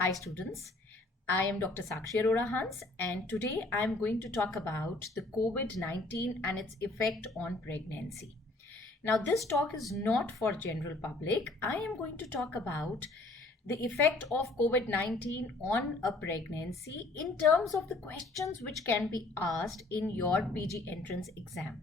Hi students, I am Dr. Sakshi Arora and today I am going to talk about the COVID-19 and its effect on pregnancy. Now this talk is not for general public. I am going to talk about the effect of COVID-19 on a pregnancy in terms of the questions which can be asked in your PG entrance exam.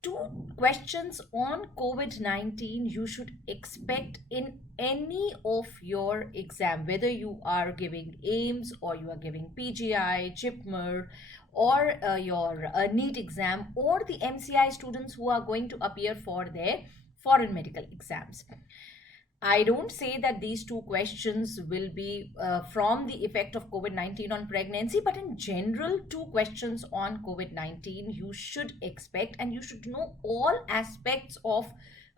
Two questions on COVID-19 you should expect in any of your exam, whether you are giving AIIMS or you are giving PGI, JIPMER, or your NEET exam, or the MCI students who are going to appear for their foreign medical exams. I don't say that these two questions will be from the effect of COVID-19 on pregnancy, but in general, two questions on COVID-19 you should expect, and you should know all aspects of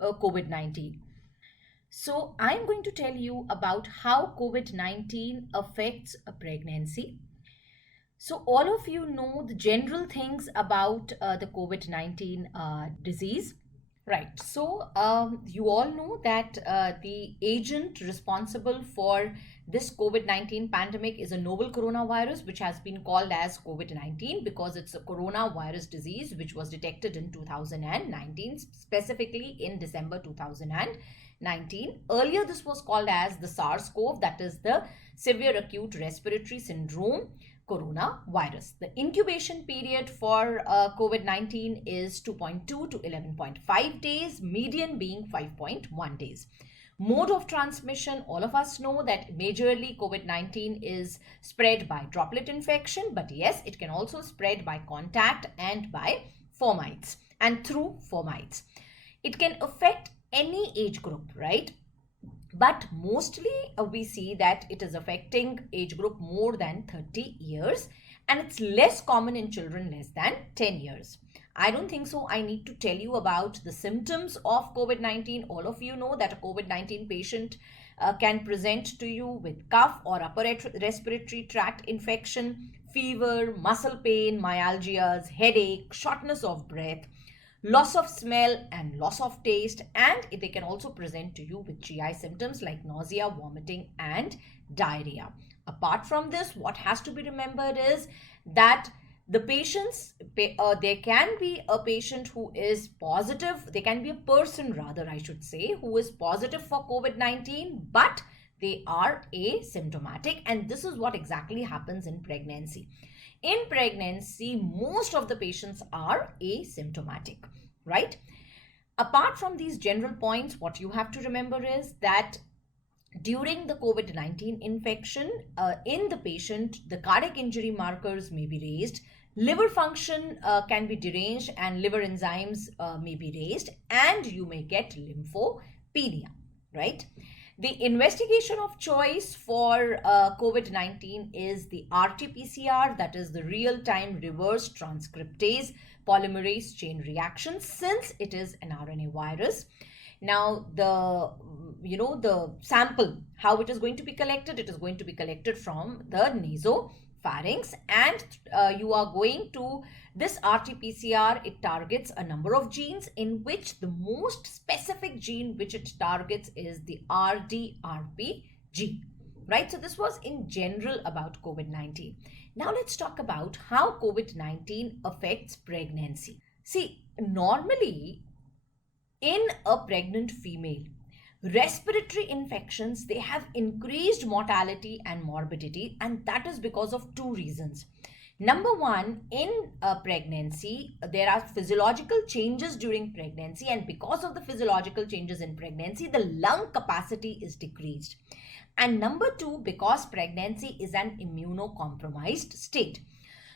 COVID-19. So I'm going to tell you about how COVID-19 affects a pregnancy. So all of you know the general things about the COVID-19 disease. Right. So you all know that the agent responsible for this COVID-19 pandemic is a novel coronavirus, which has been called as COVID-19 because it's a coronavirus disease which was detected in 2019, specifically in December 2019. Earlier, this was called as the SARS-CoV, that is the severe acute respiratory syndrome coronavirus. The incubation period for COVID-19 is 2.2 to 11.5 days, median being 5.1 days. Mode of transmission, all of us know that majorly COVID-19 is spread by droplet infection, but yes, it can also spread by contact and by fomites and through fomites. It can affect any age group, right? But mostly we see that it is affecting age group more than 30 years, and it's less common in children less than 10 years. I don't think so I need to tell you about the symptoms of COVID-19. All of you know that a COVID-19 patient can present to you with cough or upper respiratory tract infection, fever, muscle pain, myalgias, headache, shortness of breath, loss of smell and loss of taste, and they can also present to you with GI symptoms like nausea, vomiting and diarrhea. Apart from this, what has to be remembered is that the patients, there can be a patient who is positive, there can be a person rather I should say, who is positive for COVID-19, but they are asymptomatic, and this is what exactly happens in pregnancy. In pregnancy, most of the patients are asymptomatic, right? Apart from these general points, what you have to remember is that during the COVID-19 infection, in the patient, the cardiac injury markers may be raised, liver function can be deranged, and liver enzymes may be raised, and you may get lymphopenia, right? The investigation of choice for COVID-19 is the RT-PCR, that is the real-time reverse transcriptase polymerase chain reaction, since it is an RNA virus. Now, the sample, how it is going to be collected, it is going to be collected from the nasopharynx, and you are going to, this RT-PCR, it targets a number of genes, in which the most specific gene which it targets is the RDRP gene, right? So this was in general about COVID-19. Now let's talk about how COVID-19 affects pregnancy. See, normally in a pregnant female, respiratory infections, they have increased mortality and morbidity, and that is because of two reasons. Number one, in pregnancy, there are physiological changes during pregnancy, and because of the physiological changes in pregnancy, the lung capacity is decreased. And number two, because pregnancy is an immunocompromised state.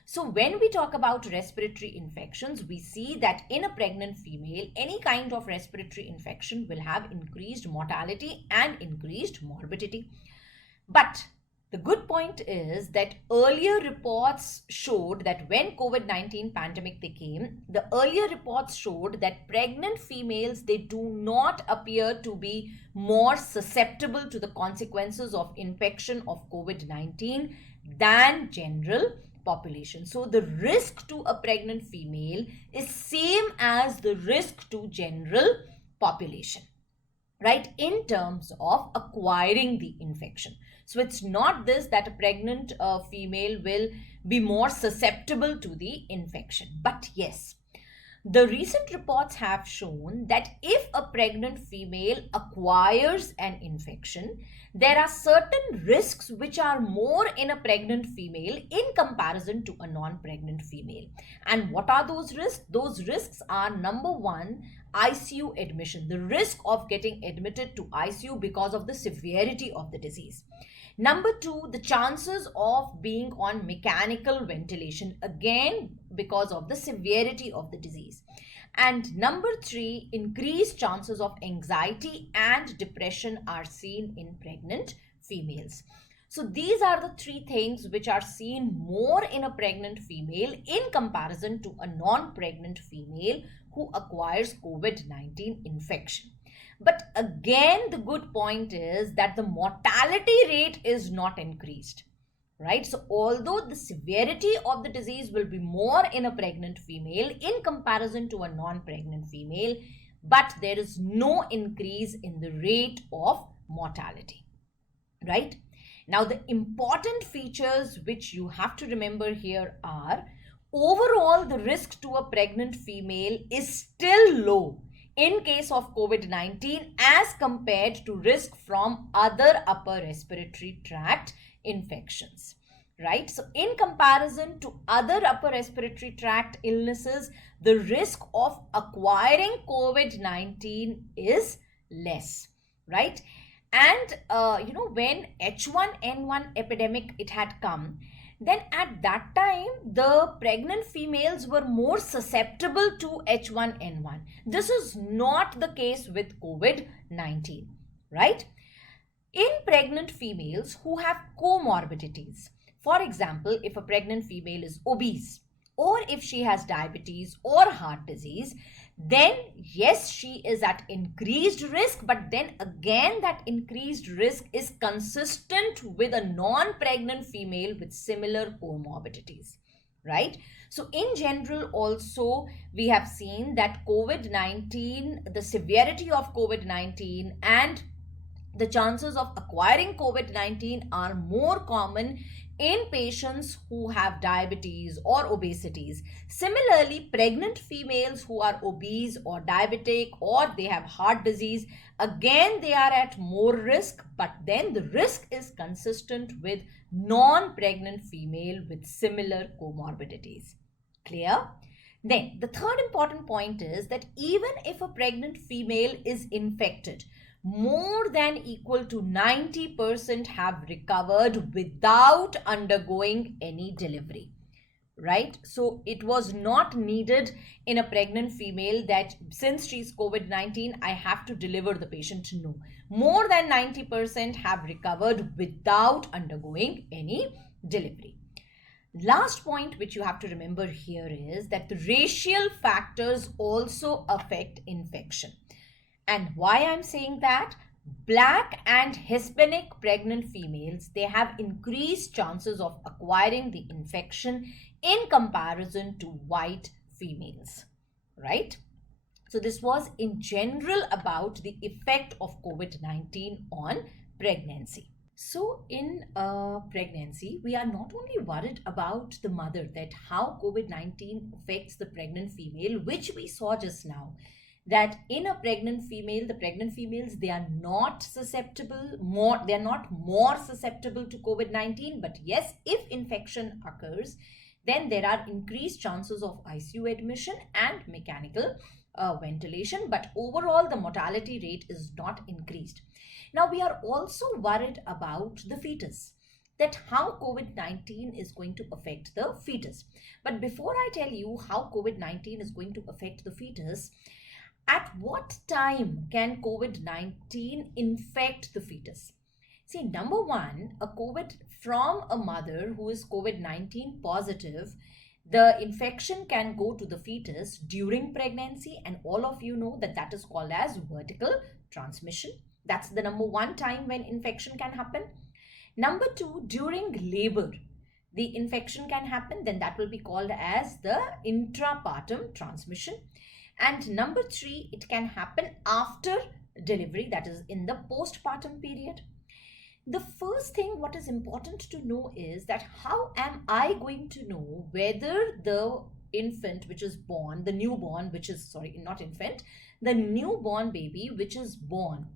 So when we talk about respiratory infections, we see that in a pregnant female, any kind of respiratory infection will have increased mortality and increased morbidity. But the good point is that earlier reports showed that when COVID-19 pandemic they came, the earlier reports showed that pregnant females, they do not appear to be more susceptible to the consequences of infection of COVID-19 than general population. So the risk to a pregnant female is same as the risk to general population, right, in terms of acquiring the infection. So it's not this that a pregnant female will be more susceptible to the infection. But yes, the recent reports have shown that if a pregnant female acquires an infection, there are certain risks which are more in a pregnant female in comparison to a non-pregnant female. And what are those risks? Those risks are, number one, ICU admission, the risk of getting admitted to ICU because of the severity of the disease. Number two, the chances of being on mechanical ventilation, again because of the severity of the disease. And number three, increased chances of anxiety and depression are seen in pregnant females. So these are the three things which are seen more in a pregnant female in comparison to a non-pregnant female who acquires COVID-19 infection. But again, the good point is that the mortality rate is not increased, right? So although the severity of the disease will be more in a pregnant female in comparison to a non-pregnant female, but there is no increase in the rate of mortality, right? Now, the important features which you have to remember here are, overall, the risk to a pregnant female is still low in case of COVID-19 as compared to risk from other upper respiratory tract infections, right? So in comparison to other upper respiratory tract illnesses, the risk of acquiring COVID-19 is less, right? And when H1N1 epidemic it had come, then at that time, the pregnant females were more susceptible to H1N1. This is not the case with COVID-19, right? In pregnant females who have comorbidities, for example, if a pregnant female is obese, or if she has diabetes or heart disease, then yes, she is at increased risk, but then again that increased risk is consistent with a non-pregnant female with similar comorbidities, right? So in general also we have seen that COVID-19, the severity of COVID-19 and the chances of acquiring COVID-19 are more common in patients who have diabetes or obesities. Similarly, pregnant females who are obese or diabetic or they have heart disease, again they are at more risk, but then the risk is consistent with non-pregnant female with similar comorbidities. Clear? Then the third important point is that even if a pregnant female is infected, more than equal to 90% have recovered without undergoing any delivery, right? So it was not needed in a pregnant female that since she's COVID-19, I have to deliver the patient. No, more than 90% have recovered without undergoing any delivery. Last point which you have to remember here is that the racial factors also affect infection. And why I'm saying that? Black and Hispanic pregnant females, they have increased chances of acquiring the infection in comparison to white females, right? So this was in general about the effect of COVID-19 on pregnancy. So in pregnancy, we are not only worried about the mother, that how COVID-19 affects the pregnant female, which we saw just now, that in a pregnant female, the pregnant females, they are not more susceptible to COVID-19, but yes, if infection occurs, then there are increased chances of ICU admission and mechanical ventilation, but overall the mortality rate is not increased. Now we are also worried about the fetus, that how COVID-19 is going to affect the fetus. But before I tell you how COVID-19 is going to affect the fetus, at what time can COVID-19 infect the fetus? See, number one, from a mother who is COVID-19 positive, the infection can go to the fetus during pregnancy, and all of you know that that is called as vertical transmission. That's the number one time when infection can happen. Number two, during labor, the infection can happen, then that will be called as the intrapartum transmission. And number three, it can happen after delivery, that is in the postpartum period. The first thing what is important to know is that how am I going to know whether the infant which is born, the newborn, which is, sorry, not infant, the newborn baby which is born,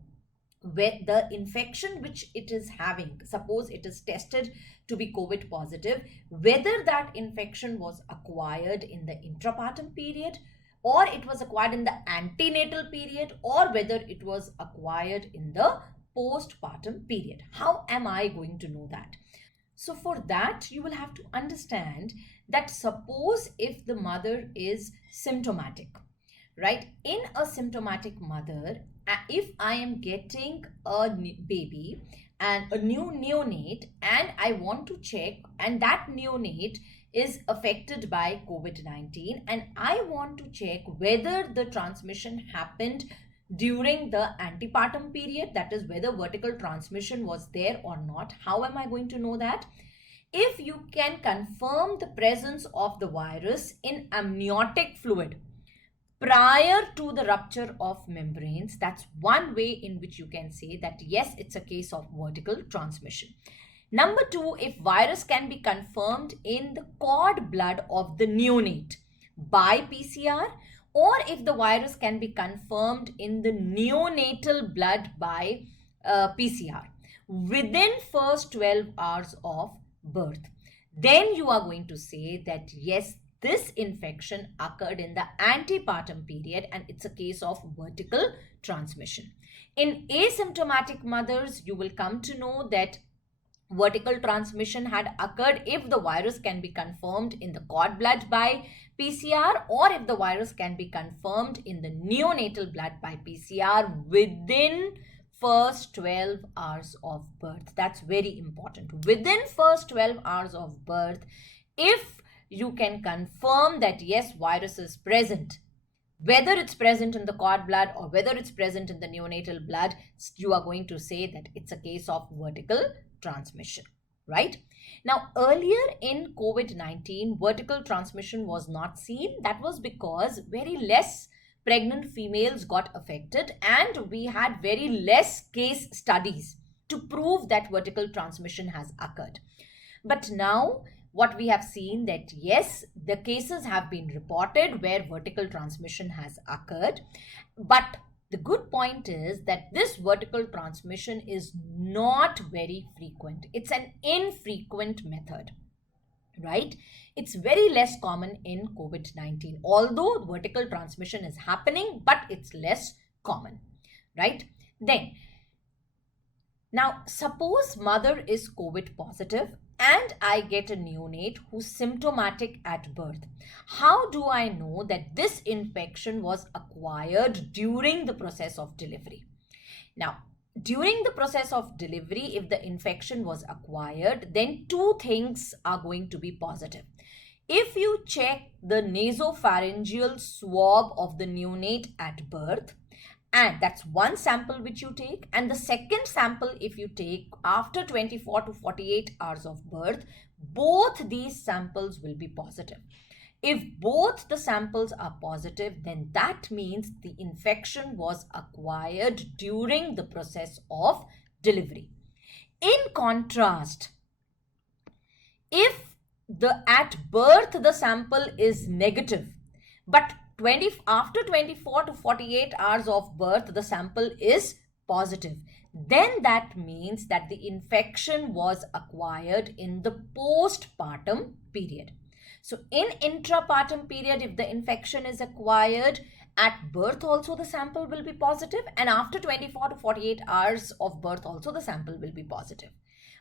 where the infection which it is having, suppose it is tested to be COVID positive, whether that infection was acquired in the intrapartum period, or it was acquired in the antenatal period, or whether it was acquired in the postpartum period. How am I going to know that? So for that, you will have to understand that suppose if the mother is symptomatic, right? In a symptomatic mother, if I am getting a baby and a new neonate, and I want to check, and that neonate is affected by COVID-19, and I want to check whether the transmission happened during the antepartum period, that is whether vertical transmission was there or not. How am I going to know that? If you can confirm the presence of the virus in amniotic fluid prior to the rupture of membranes, that's one way in which you can say that yes, it's a case of vertical transmission. Number two, if virus can be confirmed in the cord blood of the neonate by PCR, or if the virus can be confirmed in the neonatal blood by PCR within first 12 hours of birth, then you are going to say that yes, this infection occurred in the antepartum period and it's a case of vertical transmission. In asymptomatic mothers, you will come to know that vertical transmission had occurred if the virus can be confirmed in the cord blood by PCR, or if the virus can be confirmed in the neonatal blood by PCR within first 12 hours of birth. That's very important. Within first 12 hours of birth, if you can confirm that yes, virus is present, whether it's present in the cord blood or whether it's present in the neonatal blood, you are going to say that it's a case of vertical transmission, right? Now, earlier in COVID-19, vertical transmission was not seen. That was because very less pregnant females got affected and we had very less case studies to prove that vertical transmission has occurred. But now what we have seen that yes, the cases have been reported where vertical transmission has occurred. But the good point is that this vertical transmission is not very frequent. It's an infrequent method, right? It's very less common in COVID-19, although vertical transmission is happening, but it's less common, right? Then, now suppose mother is COVID positive and I get a neonate who's symptomatic at birth. How do I know that this infection was acquired during the process of delivery? Now, during the process of delivery, if the infection was acquired, then two things are going to be positive. If you check the nasopharyngeal swab of the neonate at birth, and that's one sample which you take, and the second sample if you take after 24 to 48 hours of birth, both these samples will be positive. If both the samples are positive, then that means the infection was acquired during the process of delivery. In contrast, if at birth the sample is negative, but after 24 to 48 hours of birth, the sample is positive, then that means that the infection was acquired in the postpartum period. So in intrapartum period, if the infection is acquired, at birth also the sample will be positive, and after 24 to 48 hours of birth also the sample will be positive.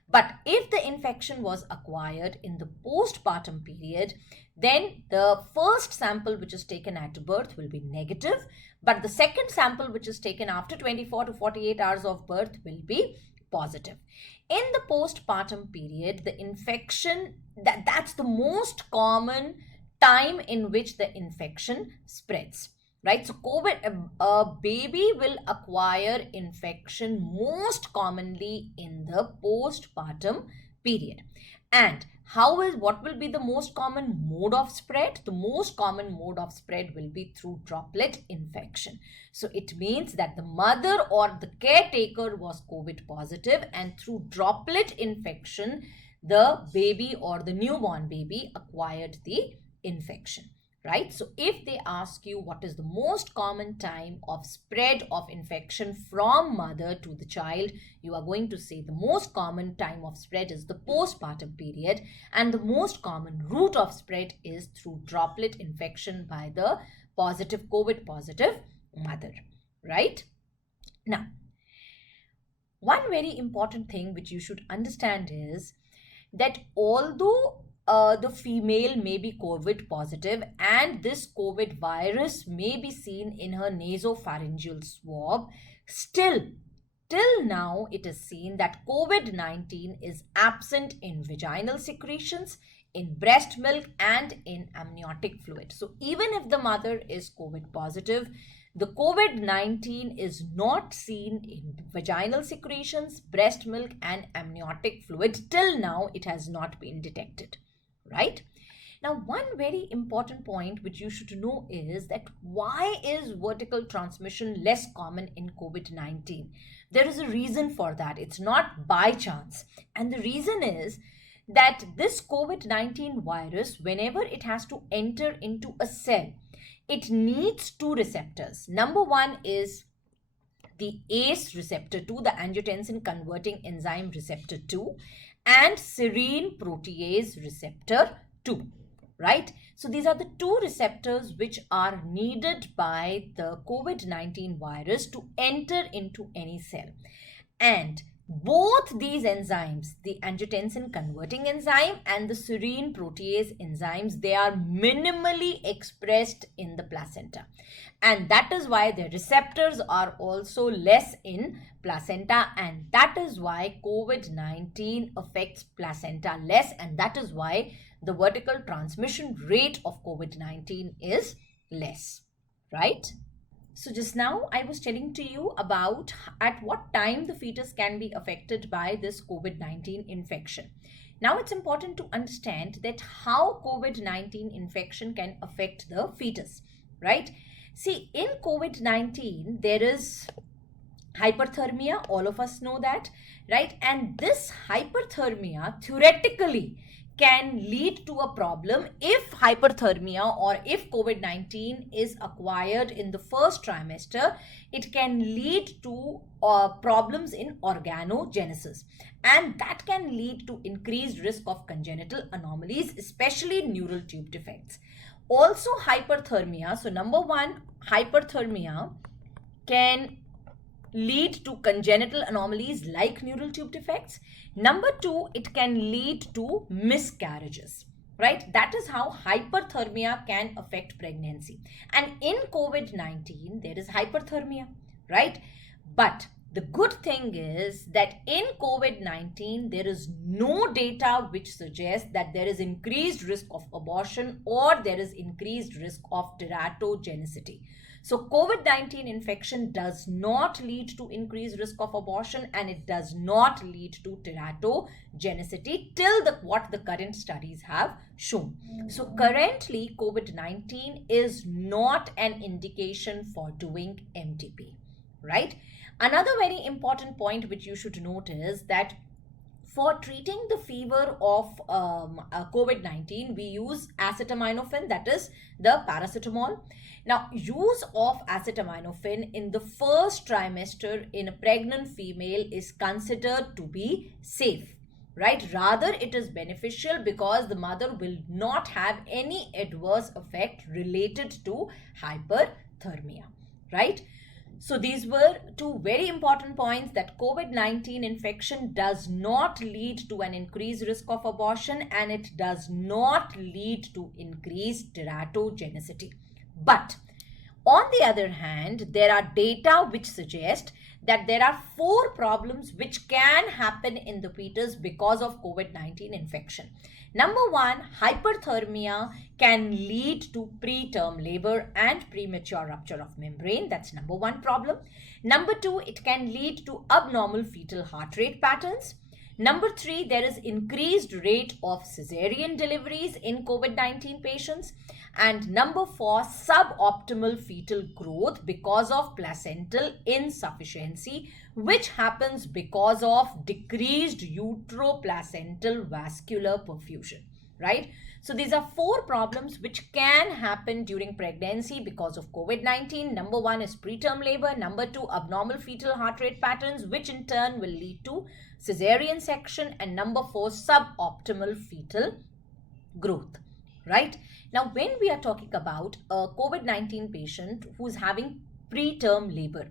But if the infection was acquired in the postpartum period, then the first sample which is taken at birth will be negative, but the second sample which is taken after 24 to 48 hours of birth will be positive. In the postpartum period, the infection, that's the most common time in which the infection spreads. Right, so a baby will acquire infection most commonly in the postpartum period. And What will be the most common mode of spread? The most common mode of spread will be through droplet infection. So it means that the mother or the caretaker was COVID positive, and through droplet infection, the baby or the newborn baby acquired the infection. Right? So if they ask you what is the most common time of spread of infection from mother to the child, you are going to say the most common time of spread is the postpartum period, and the most common route of spread is through droplet infection by the COVID positive mother. Right? Now, one very important thing which you should understand is that although the female may be COVID positive and this COVID virus may be seen in her nasopharyngeal swab, still, till now, it is seen that COVID-19 is absent in vaginal secretions, in breast milk, and in amniotic fluid. So even if the mother is COVID positive, the COVID-19 is not seen in vaginal secretions, breast milk, and amniotic fluid. Till now, it has not been detected. Right? Now, one very important point which you should know is that why is vertical transmission less common in COVID-19? There is a reason for that. It's not by chance. And the reason is that this COVID-19 virus, whenever it has to enter into a cell, it needs two receptors. Number one is the ACE receptor 2, the angiotensin converting enzyme receptor 2, and serine protease receptor 2, right? So these are the two receptors which are needed by the COVID-19 virus to enter into any cell. And both these enzymes, the angiotensin converting enzyme and the serine protease enzymes, they are minimally expressed in the placenta. And that is why their receptors are also less in placenta, and that is why COVID-19 affects placenta less, and that is why the vertical transmission rate of COVID-19 is less, right? So just now I was telling to you about at what time the fetus can be affected by this COVID-19 infection. Now it's important to understand that how COVID-19 infection can affect the fetus, right? See, in COVID-19, there is hyperthermia, all of us know that, right? And this hyperthermia theoretically can lead to a problem if hyperthermia or if COVID-19 is acquired in the first trimester. It can lead to problems in organogenesis, and that can lead to increased risk of congenital anomalies, especially neural tube defects. Also hyperthermia, so number one, hyperthermia can lead to congenital anomalies like neural tube defects. Number two, it can lead to miscarriages, right? That is how hyperthermia can affect pregnancy. And in COVID-19, there is hyperthermia, right? But the good thing is that in COVID-19, there is no data which suggests that there is increased risk of abortion or there is increased risk of teratogenicity. So COVID-19 infection does not lead to increased risk of abortion, and it does not lead to teratogenicity till what the current studies have shown. So currently COVID-19 is not an indication for doing MTP, right? Another very important point which you should note is that for treating the fever of COVID-19, we use acetaminophen, that is the paracetamol. Now, use of acetaminophen in the first trimester in a pregnant female is considered to be safe, right? Rather, it is beneficial because the mother will not have any adverse effect related to hyperthermia, right? So these were two very important points, that COVID-19 infection does not lead to an increased risk of abortion and it does not lead to increased teratogenicity. But on the other hand, there are data which suggest that there are 4 problems which can happen in the fetus because of COVID-19 infection. Number 1, hyperthermia can lead to preterm labor and premature rupture of membrane. That's number 1 problem. Number 2, it can lead to abnormal fetal heart rate patterns. Number 3, there is increased rate of cesarean deliveries in COVID-19 patients. And number 4, suboptimal fetal growth because of placental insufficiency, which happens because of decreased uteroplacental vascular perfusion, right? So these are 4 problems which can happen during pregnancy because of COVID-19. Number 1 is preterm labor. Number 2, abnormal fetal heart rate patterns, which in turn will lead to cesarean section. And number 4, suboptimal fetal growth, right? Now, when we are talking about a COVID-19 patient who's having preterm labor,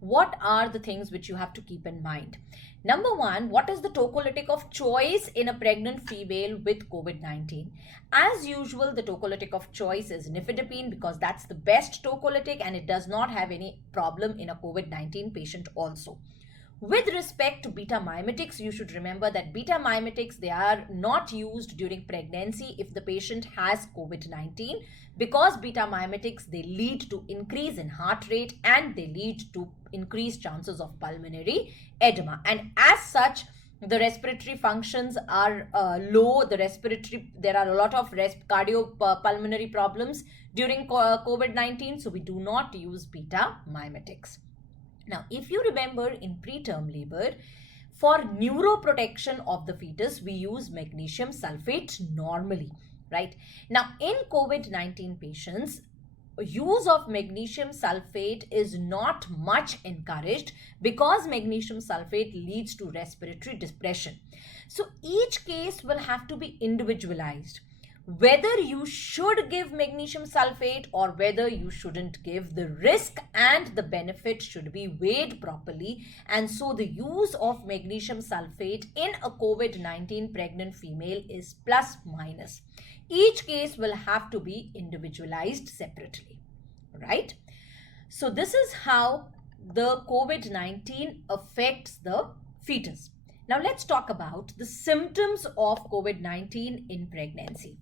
what are the things which you have to keep in mind? Number 1, what is the tocolytic of choice in a pregnant female with COVID-19? As usual, the tocolytic of choice is nifedipine because that's the best tocolytic and it does not have any problem in a COVID-19 patient also. With respect to beta mimetics, you should remember that beta mimetics, they are not used during pregnancy if the patient has COVID-19 because beta mimetics, they lead to increase in heart rate and they lead to increased chances of pulmonary edema. And as such, the respiratory functions are low. There are a lot of cardiopulmonary problems during COVID-19. So we do not use beta mimetics. Now, if you remember in preterm labor, for neuroprotection of the fetus, we use magnesium sulfate normally, right? Now, in COVID-19 patients, use of magnesium sulfate is not much encouraged because magnesium sulfate leads to respiratory depression. So each case will have to be individualized. Whether you should give magnesium sulfate or whether you shouldn't give, the risk and the benefit should be weighed properly. And so the use of magnesium sulfate in a COVID-19 pregnant female is plus minus. Each case will have to be individualized separately, right? So this is how the COVID-19 affects the fetus. Now let's talk about the symptoms of COVID-19 in pregnancy.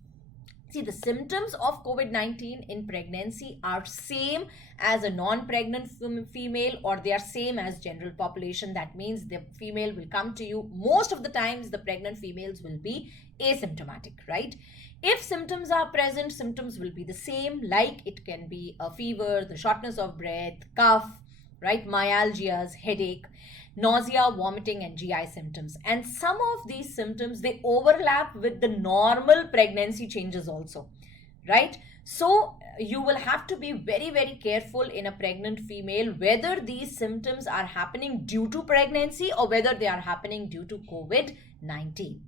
See, the symptoms of COVID-19 in pregnancy are same as a non-pregnant female or they are same as general population. That means the female will come to you. Most of the times the pregnant females will be asymptomatic, right? If symptoms are present, symptoms will be the same, like it can be a fever, the shortness of breath, cough, right? Myalgias, headache, nausea, vomiting, and GI symptoms. And some of these symptoms, they overlap with the normal pregnancy changes also, right? So you will have to be very, very careful in a pregnant female whether these symptoms are happening due to pregnancy or whether they are happening due to COVID-19.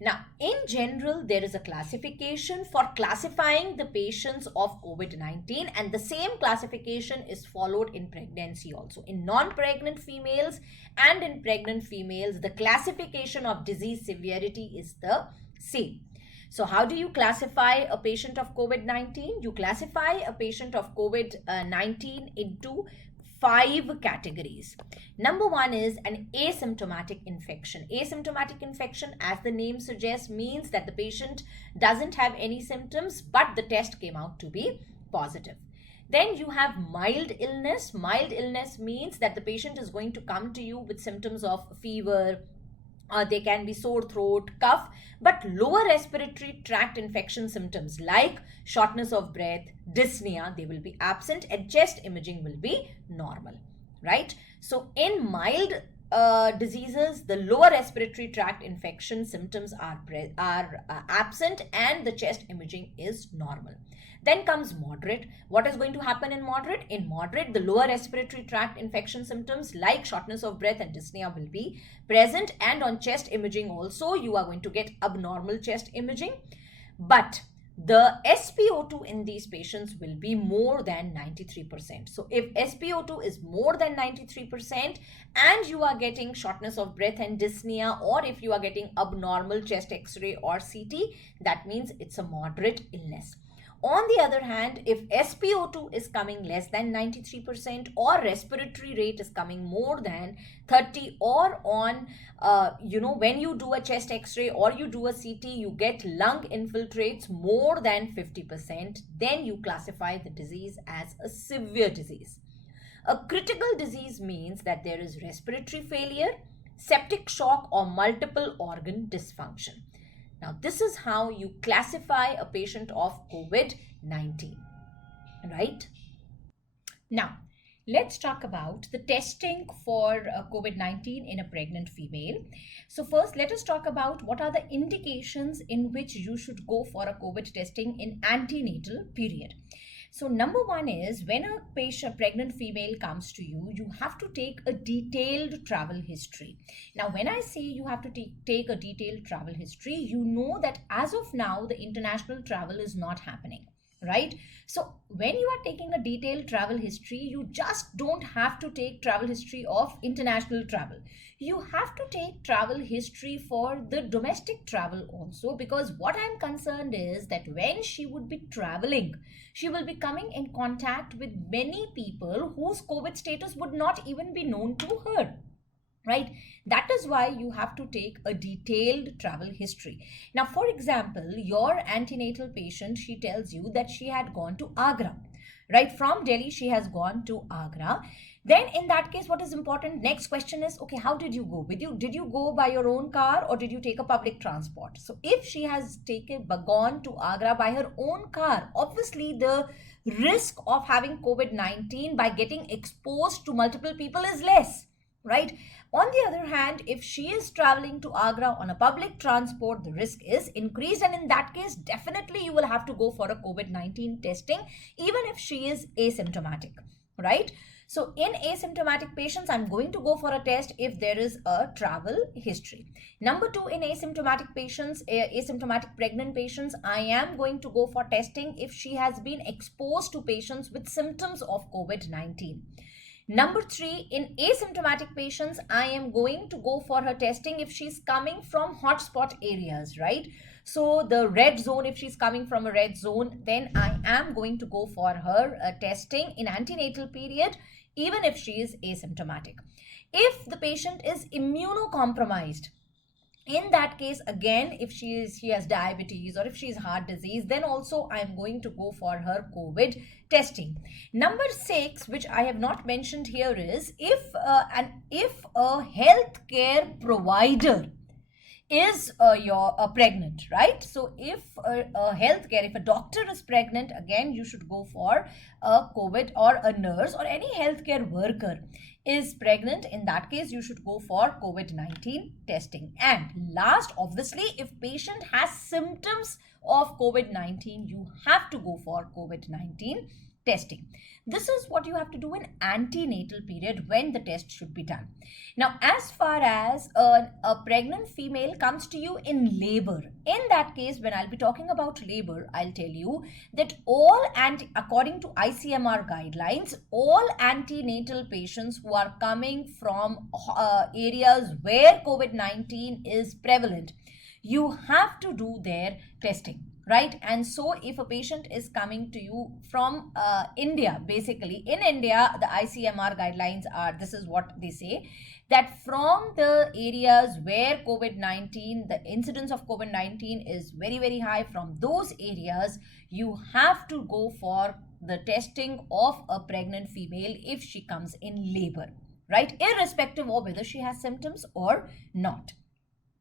Now, in general, there is a classification for classifying the patients of COVID-19 and the same classification is followed in pregnancy also. In non-pregnant females and in pregnant females, the classification of disease severity is the same. So how do you classify a patient of COVID-19? You classify a patient of COVID-19 into 5 categories. Number 1 is an asymptomatic infection. Asymptomatic infection, as the name suggests, means that the patient doesn't have any symptoms, but the test came out to be positive. Then you have mild illness. Mild illness means that the patient is going to come to you with symptoms of fever, they can be sore throat, cough, but lower respiratory tract infection symptoms like shortness of breath, dyspnea, they will be absent and chest imaging will be normal, right? So in mild diseases, the lower respiratory tract infection symptoms are absent and the chest imaging is normal. Then comes moderate. What is going to happen in moderate? In moderate, the lower respiratory tract infection symptoms like shortness of breath and dyspnea will be present, and on chest imaging also you are going to get abnormal chest imaging. But the SpO2 in these patients will be more than 93%. So if SpO2 is more than 93% and you are getting shortness of breath and dyspnea, or if you are getting abnormal chest X-ray or CT, that means it's a moderate illness. On the other hand, if SpO2 is coming less than 93% or respiratory rate is coming more than 30, or on, when you do a chest X-ray or you do a CT, you get lung infiltrates more than 50%, then you classify the disease as a severe disease. A critical disease means that there is respiratory failure, septic shock, or multiple organ dysfunction. Now, this is how you classify a patient of COVID-19, right? Now, let's talk about the testing for COVID-19 in a pregnant female. So first, let us talk about what are the indications in which you should go for a COVID testing in antenatal period. So number one is when a pregnant female comes to you, you have to take a detailed travel history. Now, when I say you have to take a detailed travel history, you know that as of now, the international travel is not happening, right? So when you are taking a detailed travel history, you just don't have to take travel history of international travel. You have to take travel history for the domestic travel also, because what I'm concerned is that when she would be traveling, she will be coming in contact with many people whose COVID status would not even be known to her, right? That is why you have to take a detailed travel history. Now, for example, your antenatal patient, she tells you that she had gone to Agra, right? From Delhi, she has gone to Agra. Then in that case, what is important? Next question is, okay, how did you go? Did you go by your own car or did you take a public transport? So if she has gone to Agra by her own car, obviously the risk of having COVID-19 by getting exposed to multiple people is less, right? On the other hand, if she is traveling to Agra on a public transport, the risk is increased, and in that case, definitely you will have to go for a COVID-19 testing, even if she is asymptomatic, right? So in asymptomatic patients, I'm going to go for a test if there is a travel history. Number two, in asymptomatic patients, asymptomatic pregnant patients, I am going to go for testing if she has been exposed to patients with symptoms of COVID-19. Number three, in asymptomatic patients, I am going to go for her testing if she's coming from hotspot areas, right? So the red zone, if she's coming from a red zone, then I am going to go for her testing in antenatal period, even if she is asymptomatic. If the patient is immunocompromised, in that case, again, if she has diabetes or if she has heart disease, then also I'm going to go for her COVID testing. Number 6, which I have not mentioned here, is if a healthcare provider is pregnant, right? So if if a doctor is pregnant, again you should go for a COVID, or a nurse or any healthcare worker is pregnant. In that case, you should go for COVID-19 testing. And last, obviously, if patient has symptoms of COVID-19, you have to go for COVID-19 testing. This is what you have to do in antenatal period when the test should be done. Now, as far as a pregnant female comes to you in labor, in that case, when I'll be talking about labor, I'll tell you that according to ICMR guidelines, all antenatal patients who are coming from areas where COVID-19 is prevalent, you have to do their testing, right? And so if a patient is coming to you from India, basically in India, the ICMR guidelines are, this is what they say, that from the areas where COVID-19, the incidence of COVID-19 is very, very high, from those areas, you have to go for the testing of a pregnant female if she comes in labor, right? Irrespective of whether she has symptoms or not.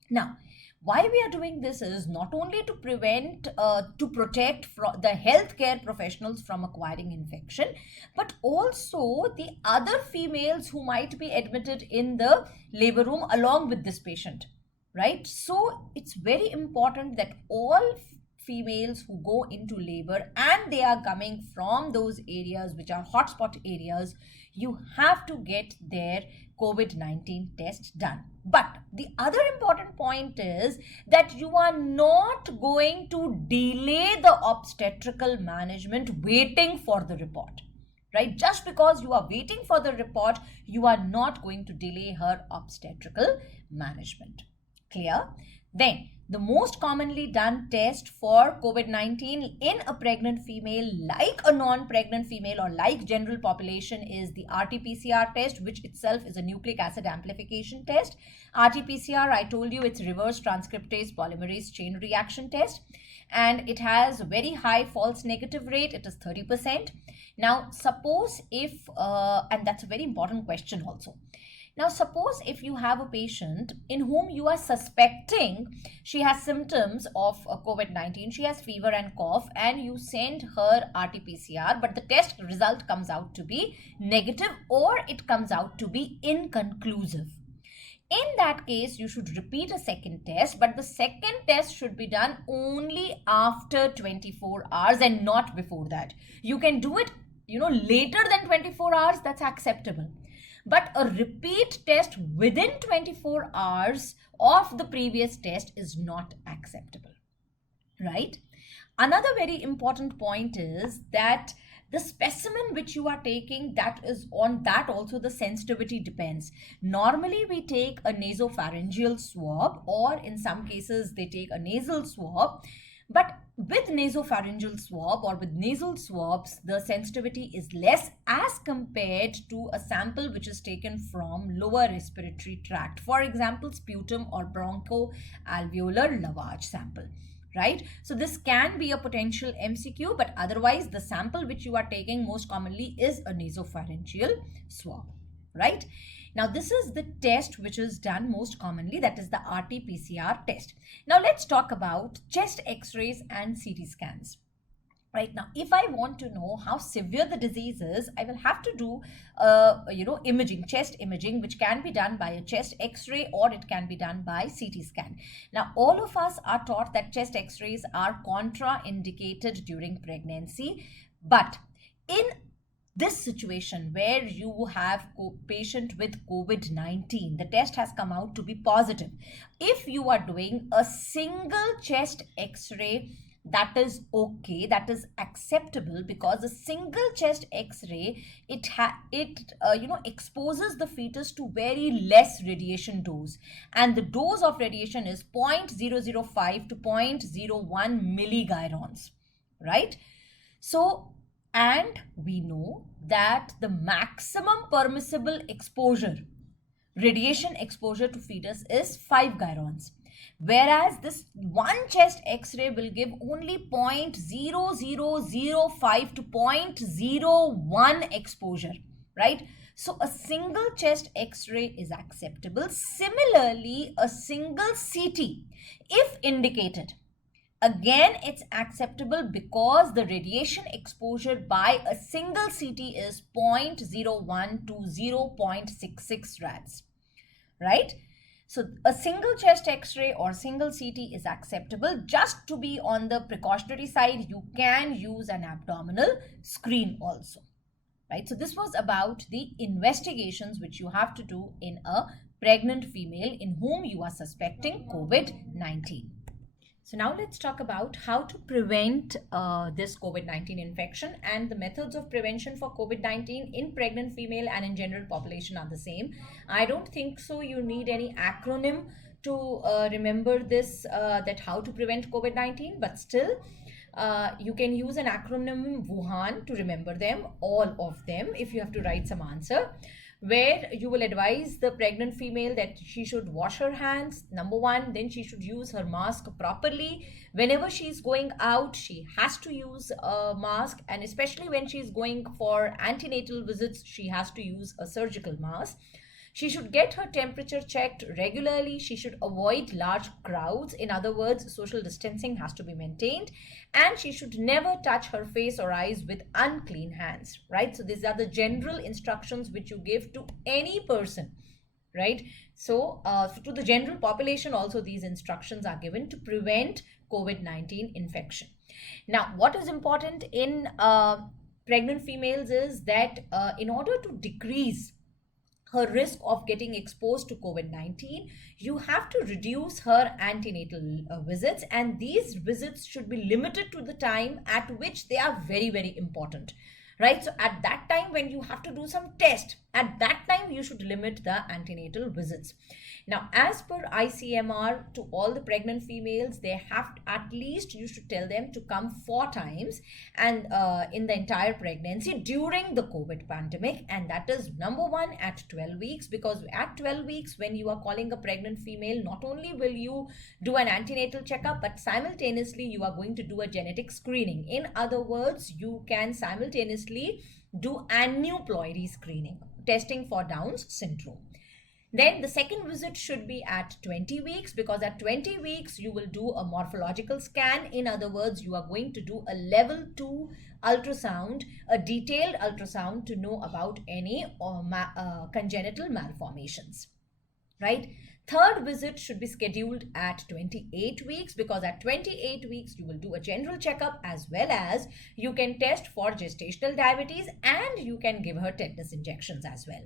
Now, why we are doing this is not only to protect the healthcare professionals from acquiring infection, but also the other females who might be admitted in the labor room along with this patient, right? So it's very important that all females who go into labor and they are coming from those areas which are hotspot areas, you have to get their COVID-19 test done. But the other important point is that you are not going to delay the obstetrical management waiting for the report, right? Just because you are waiting for the report, you are not going to delay her obstetrical management. Clear? Then, the most commonly done test for COVID-19 in a pregnant female, like a non-pregnant female or like general population, is the RT-PCR test, which itself is a nucleic acid amplification test. RT-PCR, I told you, it's reverse transcriptase polymerase chain reaction test, and it has a very high false negative rate. It is 30%. Now, suppose if, and that's a very important question also. Now, suppose if you have a patient in whom you are suspecting she has symptoms of COVID-19, she has fever and cough, and you send her RT-PCR, but the test result comes out to be negative or it comes out to be inconclusive. In that case, you should repeat a second test, but the second test should be done only after 24 hours and not before that. You can do it, later than 24 hours, that's acceptable. But a repeat test within 24 hours of the previous test is not acceptable, right? Another very important point is that the specimen which you are taking, that is on that also the sensitivity depends. Normally we take a nasopharyngeal swab, or in some cases they take a nasal swab. But with nasopharyngeal swab or with nasal swabs, the sensitivity is less as compared to a sample which is taken from lower respiratory tract. For example, sputum or bronchoalveolar lavage sample. Right? So this can be a potential MCQ, but otherwise the sample which you are taking most commonly is a nasopharyngeal swab, right? Now this is the test which is done most commonly, that is the RT-PCR test. Now let's talk about chest x-rays and CT scans. Right now, if I want to know how severe the disease is, I will have to do, imaging, chest imaging, which can be done by a chest X-ray or it can be done by CT scan. Now, all of us are taught that chest X-rays are contraindicated during pregnancy, but in this situation where you have patient with COVID-19, the test has come out to be positive. If you are doing a single chest X-ray, that is okay, that is acceptable, because a single chest x-ray exposes the fetus to very less radiation dose, and the dose of radiation is 0.005 to 0.01 milligyrons, right? So, and we know that the maximum permissible exposure, radiation exposure to fetus, is 5 gyrons. Whereas this one chest x-ray will give only 0.0005 to 0.01 exposure, right? So a single chest x-ray is acceptable. Similarly, a single CT, if indicated, again it's acceptable, because the radiation exposure by a single CT is 0.01 to 0.66 rads, right? So a single chest x-ray or single CT is acceptable. Just to be on the precautionary side, you can use an abdominal screen also, right? So this was about the investigations which you have to do in a pregnant female in whom you are suspecting COVID-19. So now let's talk about how to prevent this COVID-19 infection, and the methods of prevention for COVID-19 in pregnant female and in general population are the same. I don't think so you need any acronym to remember this, that how to prevent COVID-19, but still you can use an acronym Wuhan to remember them, all of them, if you have to write some answer, where you will advise the pregnant female that she should wash her hands, number one, then she should use her mask properly. Whenever she is going out, she has to use a mask, and especially when she is going for antenatal visits, she has to use a surgical mask. She should get her temperature checked regularly. She should avoid large crowds. In other words, social distancing has to be maintained. And she should never touch her face or eyes with unclean hands, right? So these are the general instructions which you give to any person, right? So to the general population also, these instructions are given to prevent COVID-19 infection. Now, what is important in pregnant females is that in order to decrease her risk of getting exposed to COVID-19, you have to reduce her antenatal visits, and these visits should be limited to the time at which they are very, very important, right? So at that time when you have to do some test, at that time you should limit the antenatal visits. Now, as per ICMR, to all the pregnant females, they have to, at least you should tell them to come 4 times and in the entire pregnancy during the COVID pandemic. And that is number 1 at 12 weeks, because at 12 weeks, when you are calling a pregnant female, not only will you do an antenatal checkup, but simultaneously you are going to do a genetic screening. In other words, you can simultaneously do aneuploidy screening, testing for Down's syndrome. Then the second visit should be at 20 weeks, because at 20 weeks you will do a morphological scan. In other words, you are going to do a level 2 ultrasound, a detailed ultrasound to know about any congenital malformations, right? Third visit should be scheduled at 28 weeks, because at 28 weeks you will do a general checkup, as well as you can test for gestational diabetes and you can give her tetanus injections as well.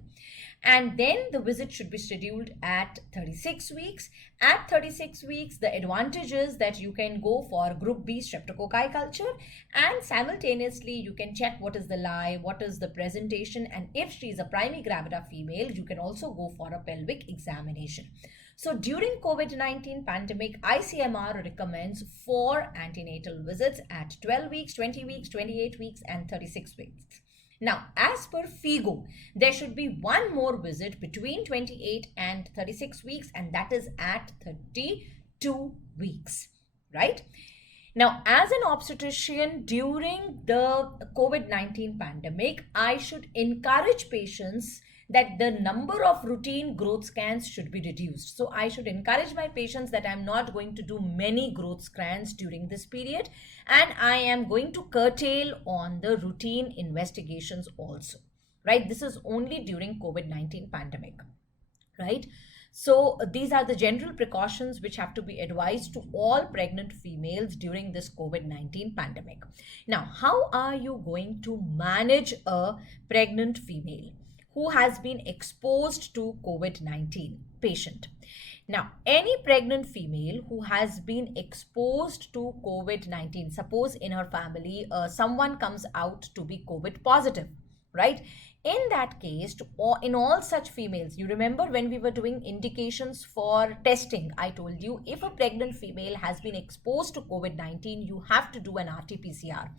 And then the visit should be scheduled at 36 weeks. At 36 weeks, the advantage is that you can go for group B streptococci culture, and simultaneously you can check what is the lie, what is the presentation, and if she is a primigravida female, you can also go for a pelvic examination. So during COVID-19 pandemic, ICMR recommends 4 antenatal visits at 12 weeks, 20 weeks, 28 weeks, and 36 weeks. Now, as per FIGO, there should be one more visit between 28 and 36 weeks, and that is at 32 weeks, right? Now, as an obstetrician during the COVID-19 pandemic, I should encourage patients that the number of routine growth scans should be reduced. So I should encourage my patients that I'm not going to do many growth scans during this period, and I am going to curtail on the routine investigations also, right? This is only during COVID-19 pandemic, right? So these are the general precautions which have to be advised to all pregnant females during this COVID-19 pandemic. Now, how are you going to manage a pregnant female who has been exposed to COVID-19 patient? Now, any pregnant female who has been exposed to COVID-19, suppose in her family someone comes out to be COVID positive, right? In that case, in all such females, you remember when we were doing indications for testing, I told you if a pregnant female has been exposed to COVID-19, you have to do an RT-PCR.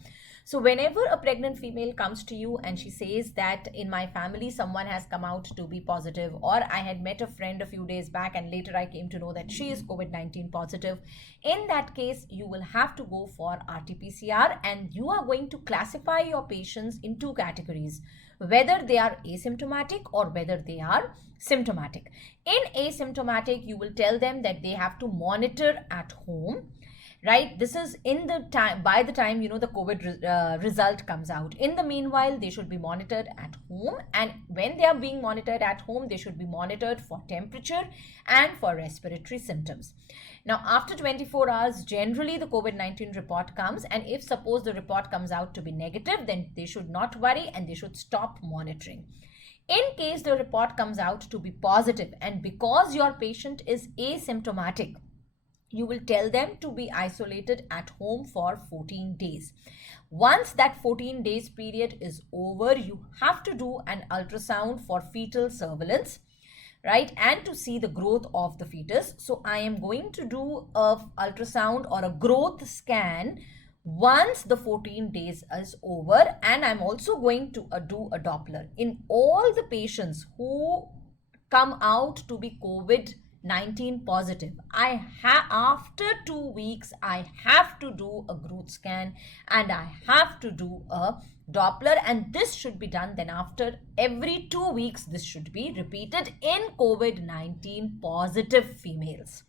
So whenever a pregnant female comes to you and she says that in my family someone has come out to be positive, or I had met a friend a few days back and later I came to know that she is COVID-19 positive, in that case you will have to go for RT-PCR, and you are going to classify your patients in two categories, whether they are asymptomatic or whether they are symptomatic. In asymptomatic, you will tell them that they have to monitor at home, right? This is in the time, by the time the COVID result comes out. In the meanwhile, they should be monitored at home, and when they are being monitored at home, they should be monitored for temperature and for respiratory symptoms. Now, after 24 hours, generally the COVID-19 report comes, and if suppose the report comes out to be negative, then they should not worry and they should stop monitoring. In case the report comes out to be positive, and because your patient is asymptomatic, you will tell them to be isolated at home for 14 days. Once that 14 days period is over, you have to do an ultrasound for fetal surveillance, right, and to see the growth of the fetus. So I am going to do a ultrasound or a growth scan once the 14 days is over, and I'm also going to do a Doppler in all the patients who come out to be COVID-19 positive. After 2 weeks, I have to do a growth scan and I have to do a Doppler, and this should be done then after every 2 weeks. This should be repeated in COVID-19 positive females,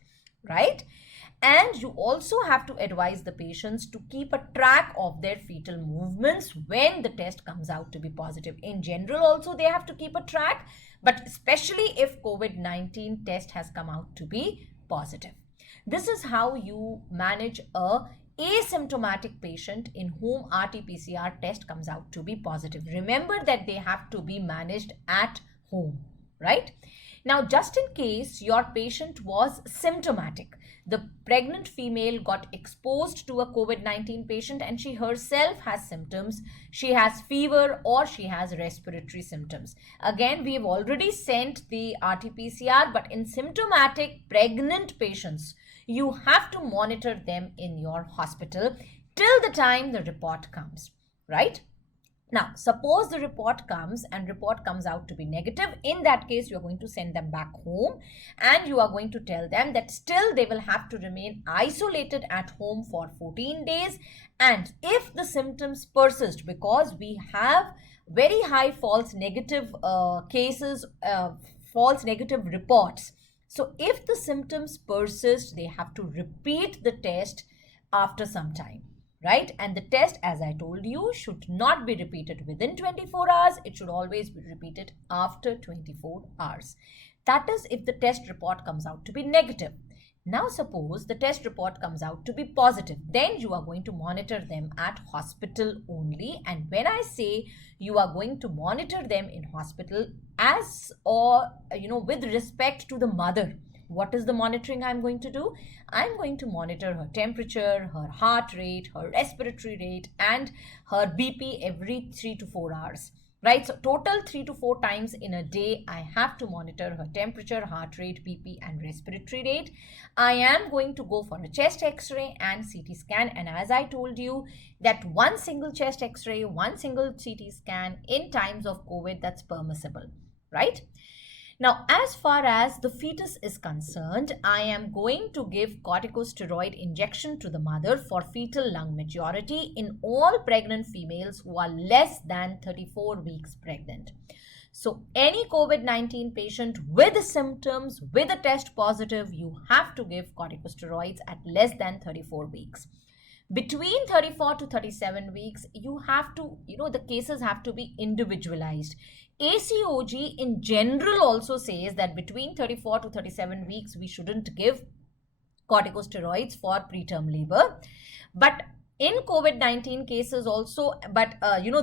right? And you also have to advise the patients to keep a track of their fetal movements when the test comes out to be positive. In general, also they have to keep a track, but especially if COVID-19 test has come out to be positive. This is how you manage a asymptomatic patient in whom RT-PCR test comes out to be positive. Remember that they have to be managed at home, right? Now, just in case your patient was symptomatic, the pregnant female got exposed to a COVID-19 patient and she herself has symptoms, she has fever or she has respiratory symptoms. Again, we have already sent the RT-PCR, but in symptomatic pregnant patients, you have to monitor them in your hospital till the time the report comes, right? Now, suppose the report comes out to be negative. In that case, you are going to send them back home and you are going to tell them that still they will have to remain isolated at home for 14 days. And if the symptoms persist, because we have very high false negative cases false negative reports. So if the symptoms persist, they have to repeat the test after some time, right? And the test, as I told you, should not be repeated within 24 hours. It should always be repeated after 24 hours. That is if the test report comes out to be negative. Now suppose the test report comes out to be positive, then you are going to monitor them at hospital only. And when I say you are going to monitor them in hospital as or with respect to the mother, what is the monitoring I'm going to do? I'm going to monitor her temperature, her heart rate, her respiratory rate, and her BP every 3 to 4 hours. Right, so total 3 to 4 times in a day, I have to monitor her temperature, heart rate, BP, and respiratory rate. I am going to go for a chest X-ray and CT scan. And as I told you, that one single chest X-ray, one single CT scan in times of COVID, that's permissible, right? Now, as far as the fetus is concerned, I am going to give corticosteroid injection to the mother for fetal lung maturity in all pregnant females who are less than 34 weeks pregnant. So, any COVID-19 patient with symptoms, with a test positive, you have to give corticosteroids at less than 34 weeks. Between 34 to 37 weeks, you have to, the cases have to be individualized. ACOG in general also says that between 34 to 37 weeks, we shouldn't give corticosteroids for preterm labor. But in COVID-19 cases also,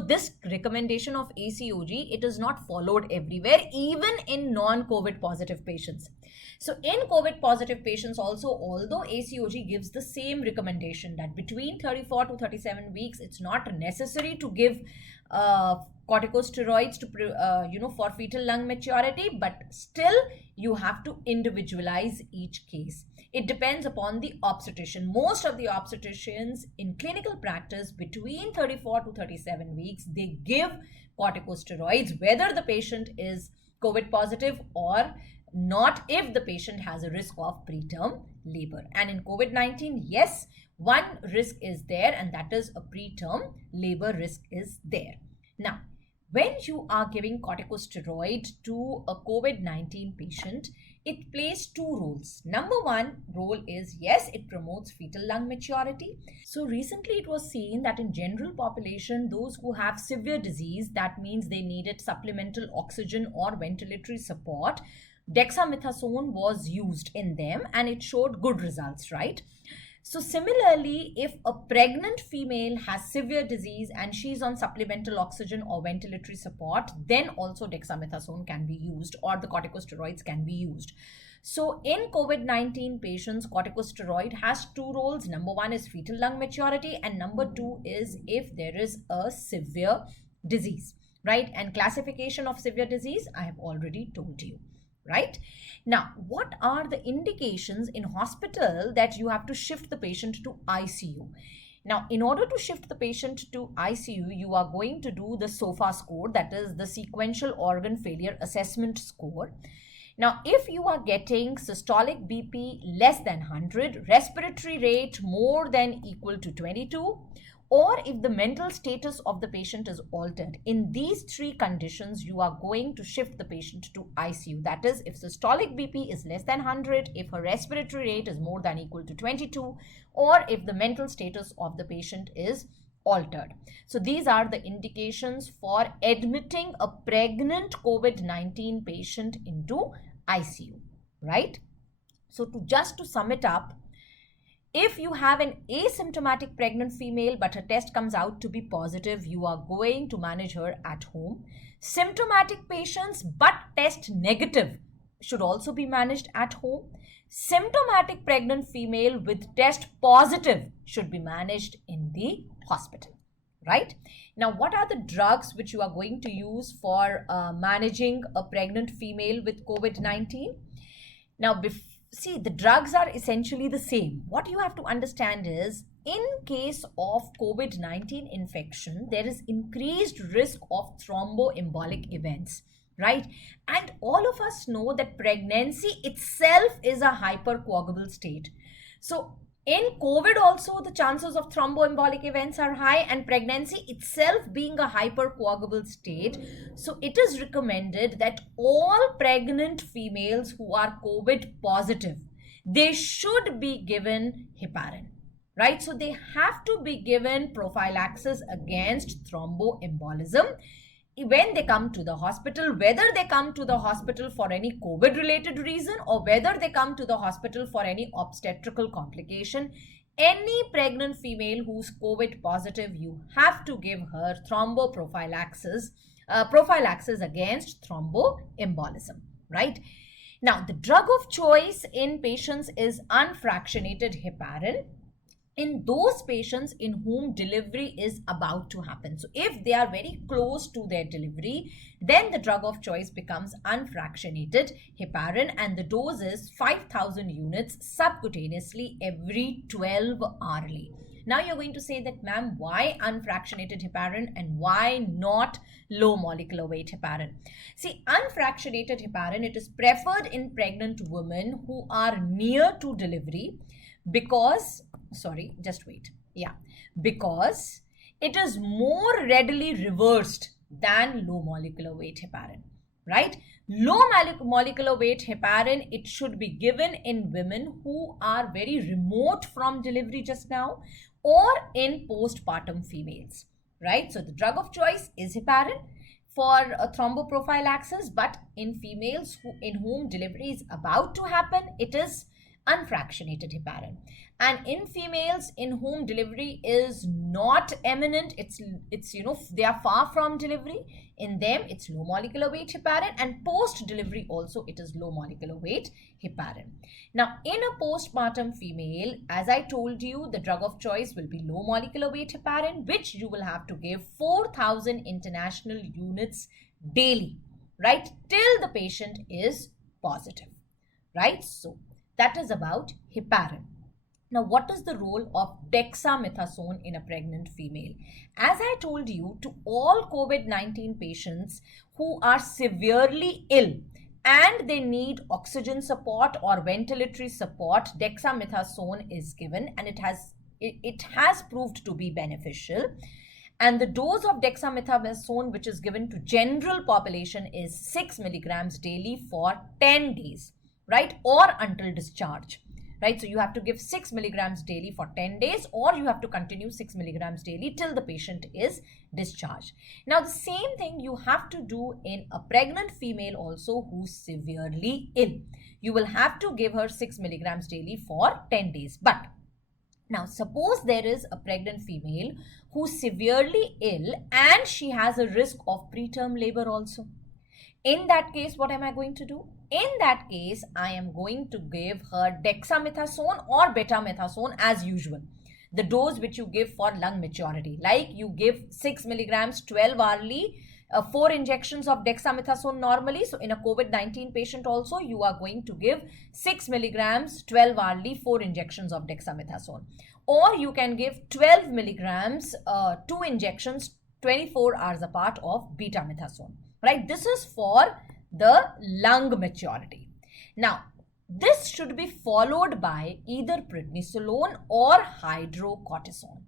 this recommendation of ACOG, it is not followed everywhere, even in non-COVID positive patients. So in COVID positive patients also, although ACOG gives the same recommendation that between 34 to 37 weeks, it's not necessary to give corticosteroids to for fetal lung maturity, but still you have to individualize each case. It depends upon the obstetrician. Most of the obstetricians in clinical practice between 34 to 37 weeks, they give corticosteroids whether the patient is COVID positive or not, if the patient has a risk of preterm labor. And in COVID-19, yes, one risk is there, and that is a preterm labor risk is there. Now, when you are giving corticosteroid to a COVID-19 patient, it plays two roles. Number one role is, yes, it promotes fetal lung maturity. So recently it was seen that in general population, those who have severe disease, that means they needed supplemental oxygen or ventilatory support, dexamethasone was used in them and it showed good results, right? So similarly, if a pregnant female has severe disease and she's on supplemental oxygen or ventilatory support, then also dexamethasone can be used or the corticosteroids can be used. So in COVID-19 patients, corticosteroid has two roles. Number one is fetal lung maturity, and number two is if there is a severe disease, right? And classification of severe disease, I have already told you. Right? Now, what are the indications in hospital that you have to shift the patient to ICU? Now, in order to shift the patient to ICU, you are going to do the SOFA score, that is the sequential organ failure assessment score. Now, if you are getting systolic BP less than 100, respiratory rate more than equal to 22, or if the mental status of the patient is altered, in these three conditions, you are going to shift the patient to ICU. That is, if systolic BP is less than 100, if her respiratory rate is more than equal to 22, or if the mental status of the patient is altered. So these are the indications for admitting a pregnant COVID-19 patient into ICU, right? So to sum it up, if you have an asymptomatic pregnant female but her test comes out to be positive, you are going to manage her at home. Symptomatic patients but test negative should also be managed at home. Symptomatic pregnant female with test positive should be managed in the hospital, right? Now, what are the drugs which you are going to use for managing a pregnant female with COVID-19? Now, see, the drugs are essentially the same. What you have to understand is, in case of COVID-19 infection, there is increased risk of thromboembolic events, right? And all of us know that pregnancy itself is a hypercoagulable state. So In COVID also, the chances of thromboembolic events are high, and pregnancy itself being a hypercoagulable state. So it is recommended that all pregnant females who are COVID positive, they should be given heparin, right? So they have to be given prophylaxis against thromboembolism when they come to the hospital, whether they come to the hospital for any COVID related reason or whether they come to the hospital for any obstetrical complication. Any pregnant female who's COVID positive, you have to give her prophylaxis against thromboembolism, right? Now, the drug of choice in patients is unfractionated heparin in those patients in whom delivery is about to happen. So if they are very close to their delivery, then the drug of choice becomes unfractionated heparin, and the dose is 5,000 units subcutaneously every 12 hourly. Now you're going to say that, ma'am, why unfractionated heparin and why not low molecular weight heparin? See, unfractionated heparin, it is preferred in pregnant women who are near to delivery because because it is more readily reversed than low molecular weight heparin, right? Low molecular weight heparin, it should be given in women who are very remote from delivery just now or in postpartum females, right? So the drug of choice is heparin for a thromboprophylaxis, but in females in whom delivery is about to happen, it is unfractionated heparin. And in females in whom delivery is not imminent, it's they are far from delivery, in them it's low molecular weight heparin, and post delivery also it is low molecular weight heparin. Now in a postpartum female, as I told you, the drug of choice will be low molecular weight heparin, which you will have to give 4,000 international units daily, right, till the patient is positive, right? So that is about heparin. Now, what is the role of dexamethasone in a pregnant female? As I told you, to all COVID-19 patients who are severely ill and they need oxygen support or ventilatory support, dexamethasone is given, and it has proved to be beneficial. And the dose of dexamethasone which is given to general population is 6 milligrams daily for 10 days, right, or until discharge, right? So you have to give 6 milligrams daily for 10 days, or you have to continue 6 milligrams daily till the patient is discharged. Now the same thing you have to do in a pregnant female also who's severely ill. You will have to give her 6 milligrams daily for 10 days. But now suppose there is a pregnant female who's severely ill and she has a risk of preterm labor also. In that case, what am I going to do? In that case, I am going to give her dexamethasone or betamethasone as usual. The dose which you give for lung maturity, like you give 6 milligrams 12 hourly, 4 injections of dexamethasone normally. So in a COVID-19 patient also, you are going to give 6 milligrams 12 hourly, 4 injections of dexamethasone. Or you can give 12 milligrams, 2 injections 24 hours apart of betamethasone, right? This is for the lung maturity. Now, this should be followed by either prednisolone or hydrocortisone,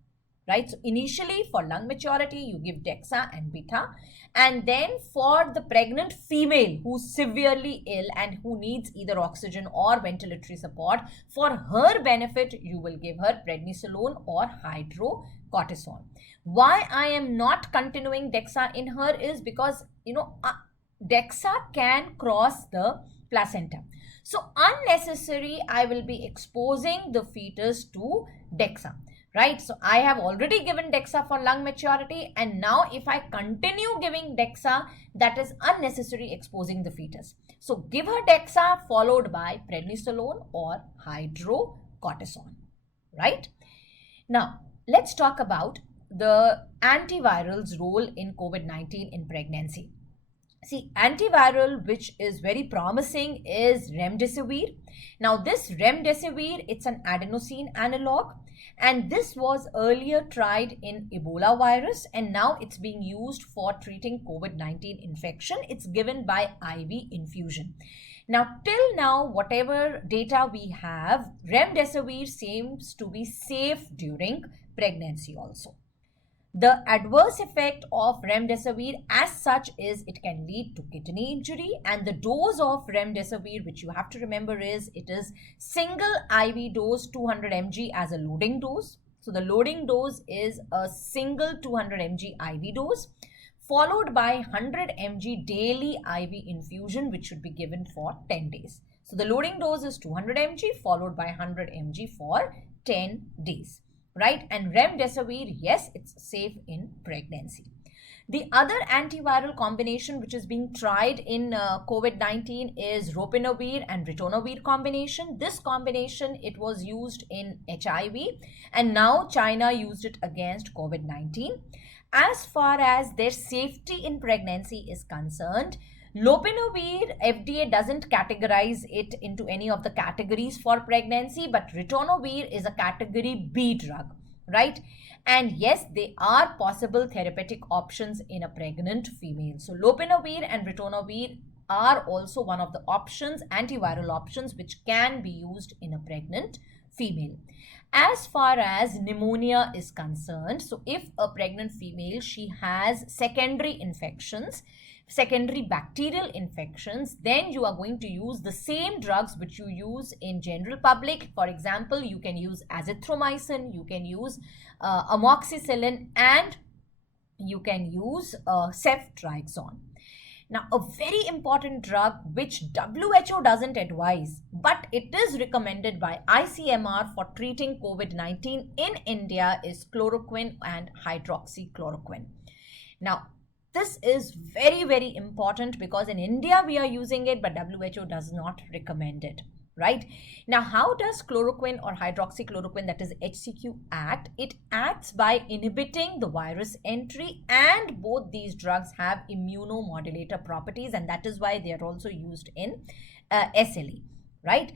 right? So initially for lung maturity, you give dexa and beta, and then for the pregnant female who's severely ill and who needs either oxygen or ventilatory support, for her benefit, you will give her prednisolone or hydrocortisone. Why I am not continuing dexa in her is because, dexa can cross the placenta. So unnecessary, I will be exposing the fetus to dexa, right? So I have already given dexa for lung maturity, and now if I continue giving dexa, that is unnecessary exposing the fetus. So give her dexa followed by prednisolone or hydrocortisone, right? Now let's talk about the antivirals' role in COVID-19 in pregnancy. See, antiviral which is very promising is remdesivir. Now this remdesivir, it's an adenosine analog, and this was earlier tried in Ebola virus, and now it's being used for treating COVID-19 infection. It's given by IV infusion. Now, till now, whatever data we have, remdesivir seems to be safe during pregnancy also. The adverse effect of remdesivir as such is it can lead to kidney injury, and the dose of remdesivir, which you have to remember, is it is single IV dose 200 mg as a loading dose. So the loading dose is a single 200 mg IV dose followed by 100 mg daily IV infusion, which should be given for 10 days. So the loading dose is 200 mg followed by 100 mg for 10 days. Right? And remdesivir, yes, it's safe in pregnancy. The other antiviral combination which is being tried in COVID-19 is ropinavir and ritonavir combination. This combination, it was used in HIV, and now China used it against COVID-19. As far as their safety in pregnancy is concerned, lopinavir, FDA doesn't categorize it into any of the categories for pregnancy, but ritonavir is a category B drug, right? And yes, they are possible therapeutic options in a pregnant female. So lopinavir and ritonavir are also one of the options, antiviral options, which can be used in a pregnant female. As far as pneumonia is concerned, so if a pregnant female, she has secondary infections, secondary bacterial infections, then you are going to use the same drugs which you use in general public. For example, you can use azithromycin, you can use amoxicillin, and you can use ceftriaxone. Now, a very important drug which WHO doesn't advise, but it is recommended by ICMR for treating COVID-19 in India is chloroquine and hydroxychloroquine. Now, this is very, very important because in India we are using it, but WHO does not recommend it, right? Now, how does chloroquine or hydroxychloroquine, that is HCQ, act? It acts by inhibiting the virus entry, and both these drugs have immunomodulator properties, and that is why they are also used in SLE, right?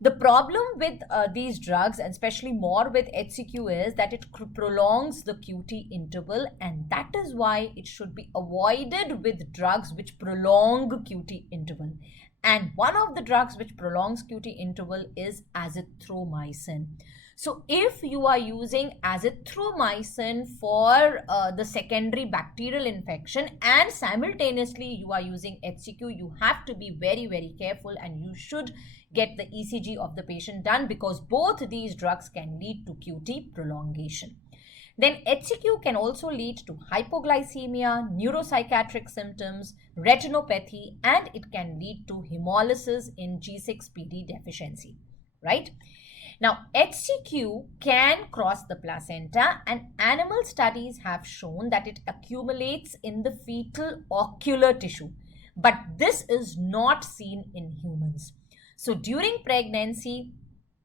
The problem with these drugs, and especially more with HCQ, is that it prolongs the QT interval, and that is why it should be avoided with drugs which prolong QT interval. And one of the drugs which prolongs QT interval is azithromycin. So if you are using azithromycin for the secondary bacterial infection and simultaneously you are using HCQ, you have to be very, very careful, and you should get the ECG of the patient done, because both these drugs can lead to QT prolongation. Then HCQ can also lead to hypoglycemia, neuropsychiatric symptoms, retinopathy, and it can lead to hemolysis in G6PD deficiency, right? Now, HCQ can cross the placenta, and animal studies have shown that it accumulates in the fetal ocular tissue, but this is not seen in humans. So during pregnancy,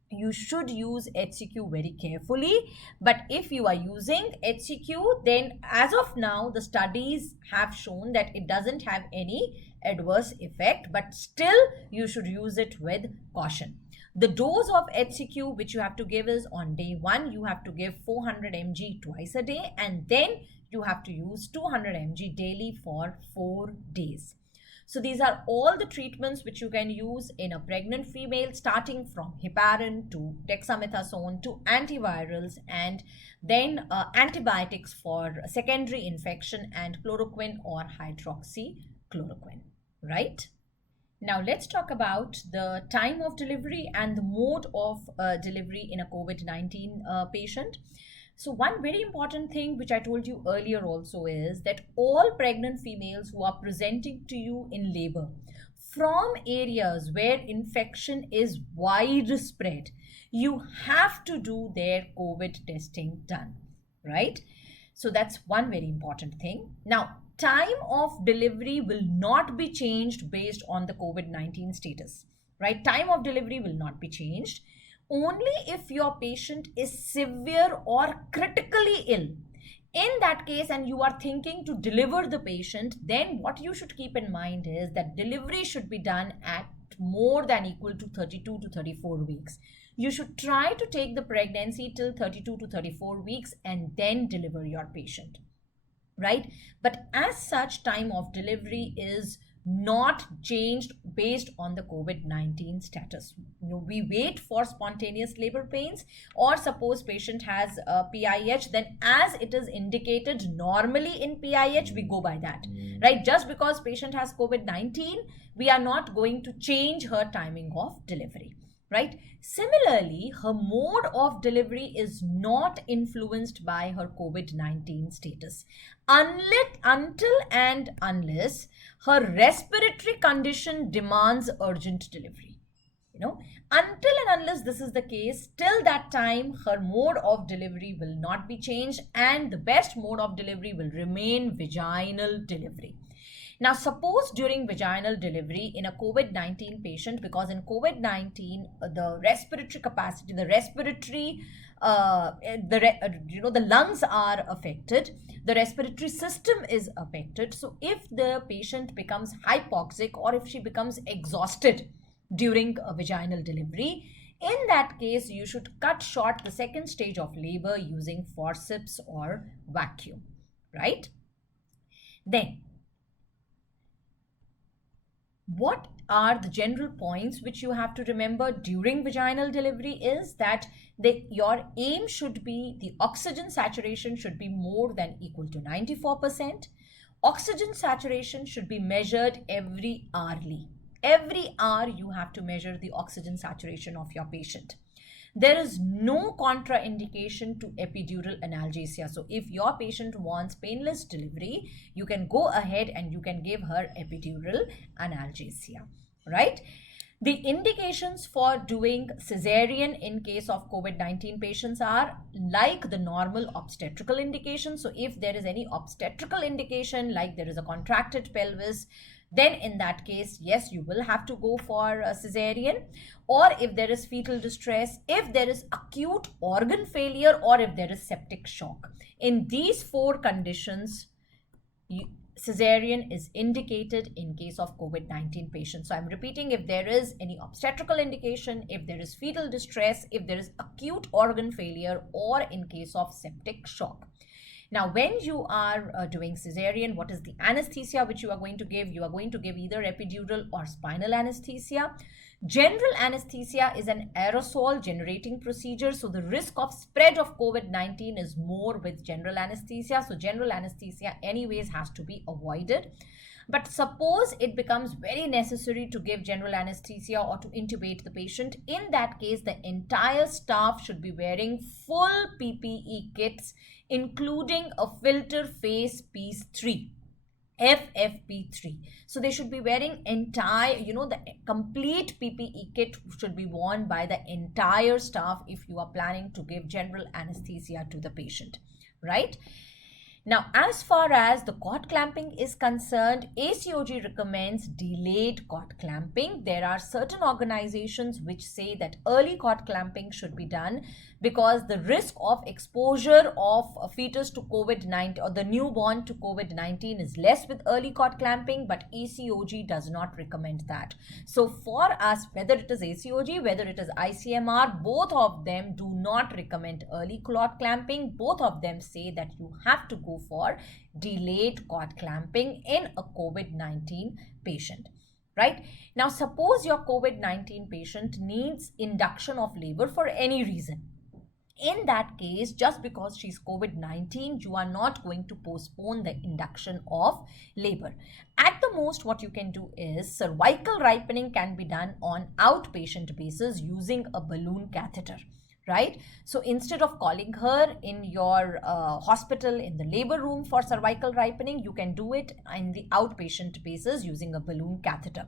you should use HCQ very carefully. But if you are using HCQ, then as of now, the studies have shown that it doesn't have any adverse effect, but still you should use it with caution. The dose of HCQ which you have to give is on day 1, you have to give 400 mg twice a day, and then you have to use 200 mg daily for 4 days. So these are all the treatments which you can use in a pregnant female, starting from heparin to dexamethasone to antivirals, and then antibiotics for secondary infection and chloroquine or hydroxychloroquine, right? Now let's talk about the time of delivery and the mode of delivery in a COVID-19 patient. So one very important thing which I told you earlier also is that all pregnant females who are presenting to you in labor from areas where infection is widespread, you have to do their COVID testing done, right? So that's one very important thing. Now, time of delivery will not be changed based on the COVID-19 status, right? Time of delivery will not be changed. Only if your patient is severe or critically ill. In that case, and you are thinking to deliver the patient, then what you should keep in mind is that delivery should be done at more than equal to 32 to 34 weeks. You should try to take the pregnancy till 32 to 34 weeks and then deliver your patient, right? But as such, time of delivery is not changed based on the COVID-19 status. We wait for spontaneous labor pains, or suppose patient has a PIH, then as it is indicated normally in PIH, we go by that, right? Just because patient has COVID-19, we are not going to change her timing of delivery, right? Similarly, her mode of delivery is not influenced by her COVID-19 status until and unless her respiratory condition demands urgent delivery. Until and unless this is the case, till that time, her mode of delivery will not be changed, and the best mode of delivery will remain vaginal delivery. Now, suppose during vaginal delivery in a COVID-19 patient, because in COVID-19, the respiratory capacity, the respiratory, the lungs are affected, the respiratory system is affected. So if the patient becomes hypoxic, or if she becomes exhausted during a vaginal delivery, in that case, you should cut short the second stage of labor using forceps or vacuum, right? Then, what are the general points which you have to remember during vaginal delivery is that your aim should be the oxygen saturation should be more than equal to 94%. Oxygen saturation should be measured every hourly. Every hour you have to measure the oxygen saturation of your patient. There is no contraindication to epidural analgesia. So if your patient wants painless delivery, you can go ahead and you can give her epidural analgesia, right? The indications for doing cesarean in case of COVID-19 patients are like the normal obstetrical indication. So if there is any obstetrical indication, like there is a contracted pelvis, then in that case, yes, you will have to go for a cesarean. Or if there is fetal distress, if there is acute organ failure, or if there is septic shock. In these four conditions, cesarean is indicated in case of COVID-19 patients. So I'm repeating, if there is any obstetrical indication, if there is fetal distress, if there is acute organ failure, or in case of septic shock. Now, when you are doing cesarean, what is the anesthesia which you are going to give? You are going to give either epidural or spinal anesthesia. General anesthesia is an aerosol generating procedure. So the risk of spread of COVID-19 is more with general anesthesia. So general anesthesia anyways has to be avoided. But suppose it becomes very necessary to give general anesthesia or to intubate the patient. In that case, the entire staff should be wearing full PPE kits, including a filter face piece 3. FFP3. So they should be wearing entire, the complete PPE kit should be worn by the entire staff if you are planning to give general anesthesia to the patient, right? Now, as far as the cord clamping is concerned, ACOG recommends delayed cord clamping. There are certain organizations which say that early cord clamping should be done because the risk of exposure of a fetus to COVID-19 or the newborn to COVID-19 is less with early cord clamping, but ACOG does not recommend that. So for us, whether it is ACOG, whether it is ICMR, both of them do not recommend early cord clamping. Both of them say that you have to go for delayed cord clamping in a COVID-19 patient. Right? Now, suppose your COVID-19 patient needs induction of labor for any reason. In that case, just because she's COVID-19, you are not going to postpone the induction of labor. At the most, what you can do is cervical ripening can be done on outpatient basis using a balloon catheter. Right? So instead of calling her in your hospital in the labor room for cervical ripening, you can do it in the outpatient basis using a balloon catheter.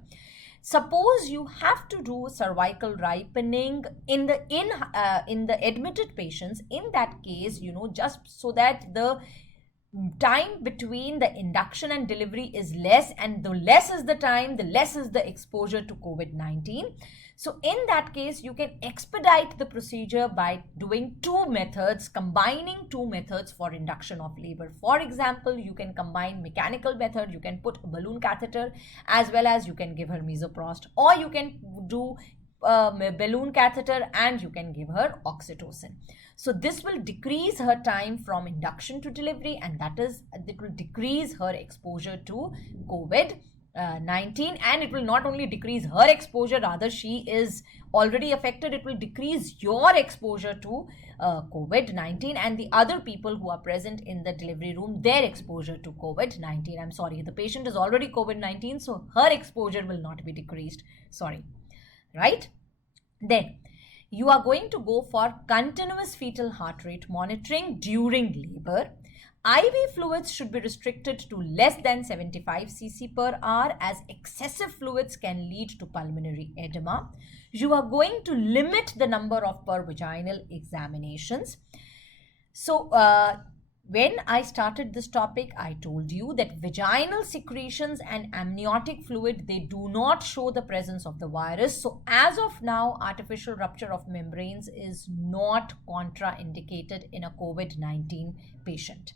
Suppose you have to do cervical ripening in the admitted patients. In that case, just so that the time between the induction and delivery is less, and the less is the time, the less is the exposure to COVID-19. So in that case, you can expedite the procedure by doing two methods, combining two methods for induction of labor. For example, you can combine mechanical method, you can put a balloon catheter, as well as you can give her misoprost, or you can do balloon catheter and you can give her oxytocin. So this will decrease her time from induction to delivery, and that is, it will decrease her exposure to COVID-19. 19, and it will not only decrease her exposure, rather she is already affected, it will decrease your exposure to COVID-19 and the other people who are present in the delivery room, their exposure to COVID-19. I'm sorry, the patient is already COVID-19, so her exposure will not be decreased. Sorry, right? Then you are going to go for continuous fetal heart rate monitoring during labor. IV fluids should be restricted to less than 75 cc per hour, as excessive fluids can lead to pulmonary edema. You are going to limit the number of per vaginal examinations. So, when I started this topic, I told you that vaginal secretions and amniotic fluid, they do not show the presence of the virus. So as of now, artificial rupture of membranes is not contraindicated in a COVID-19 patient.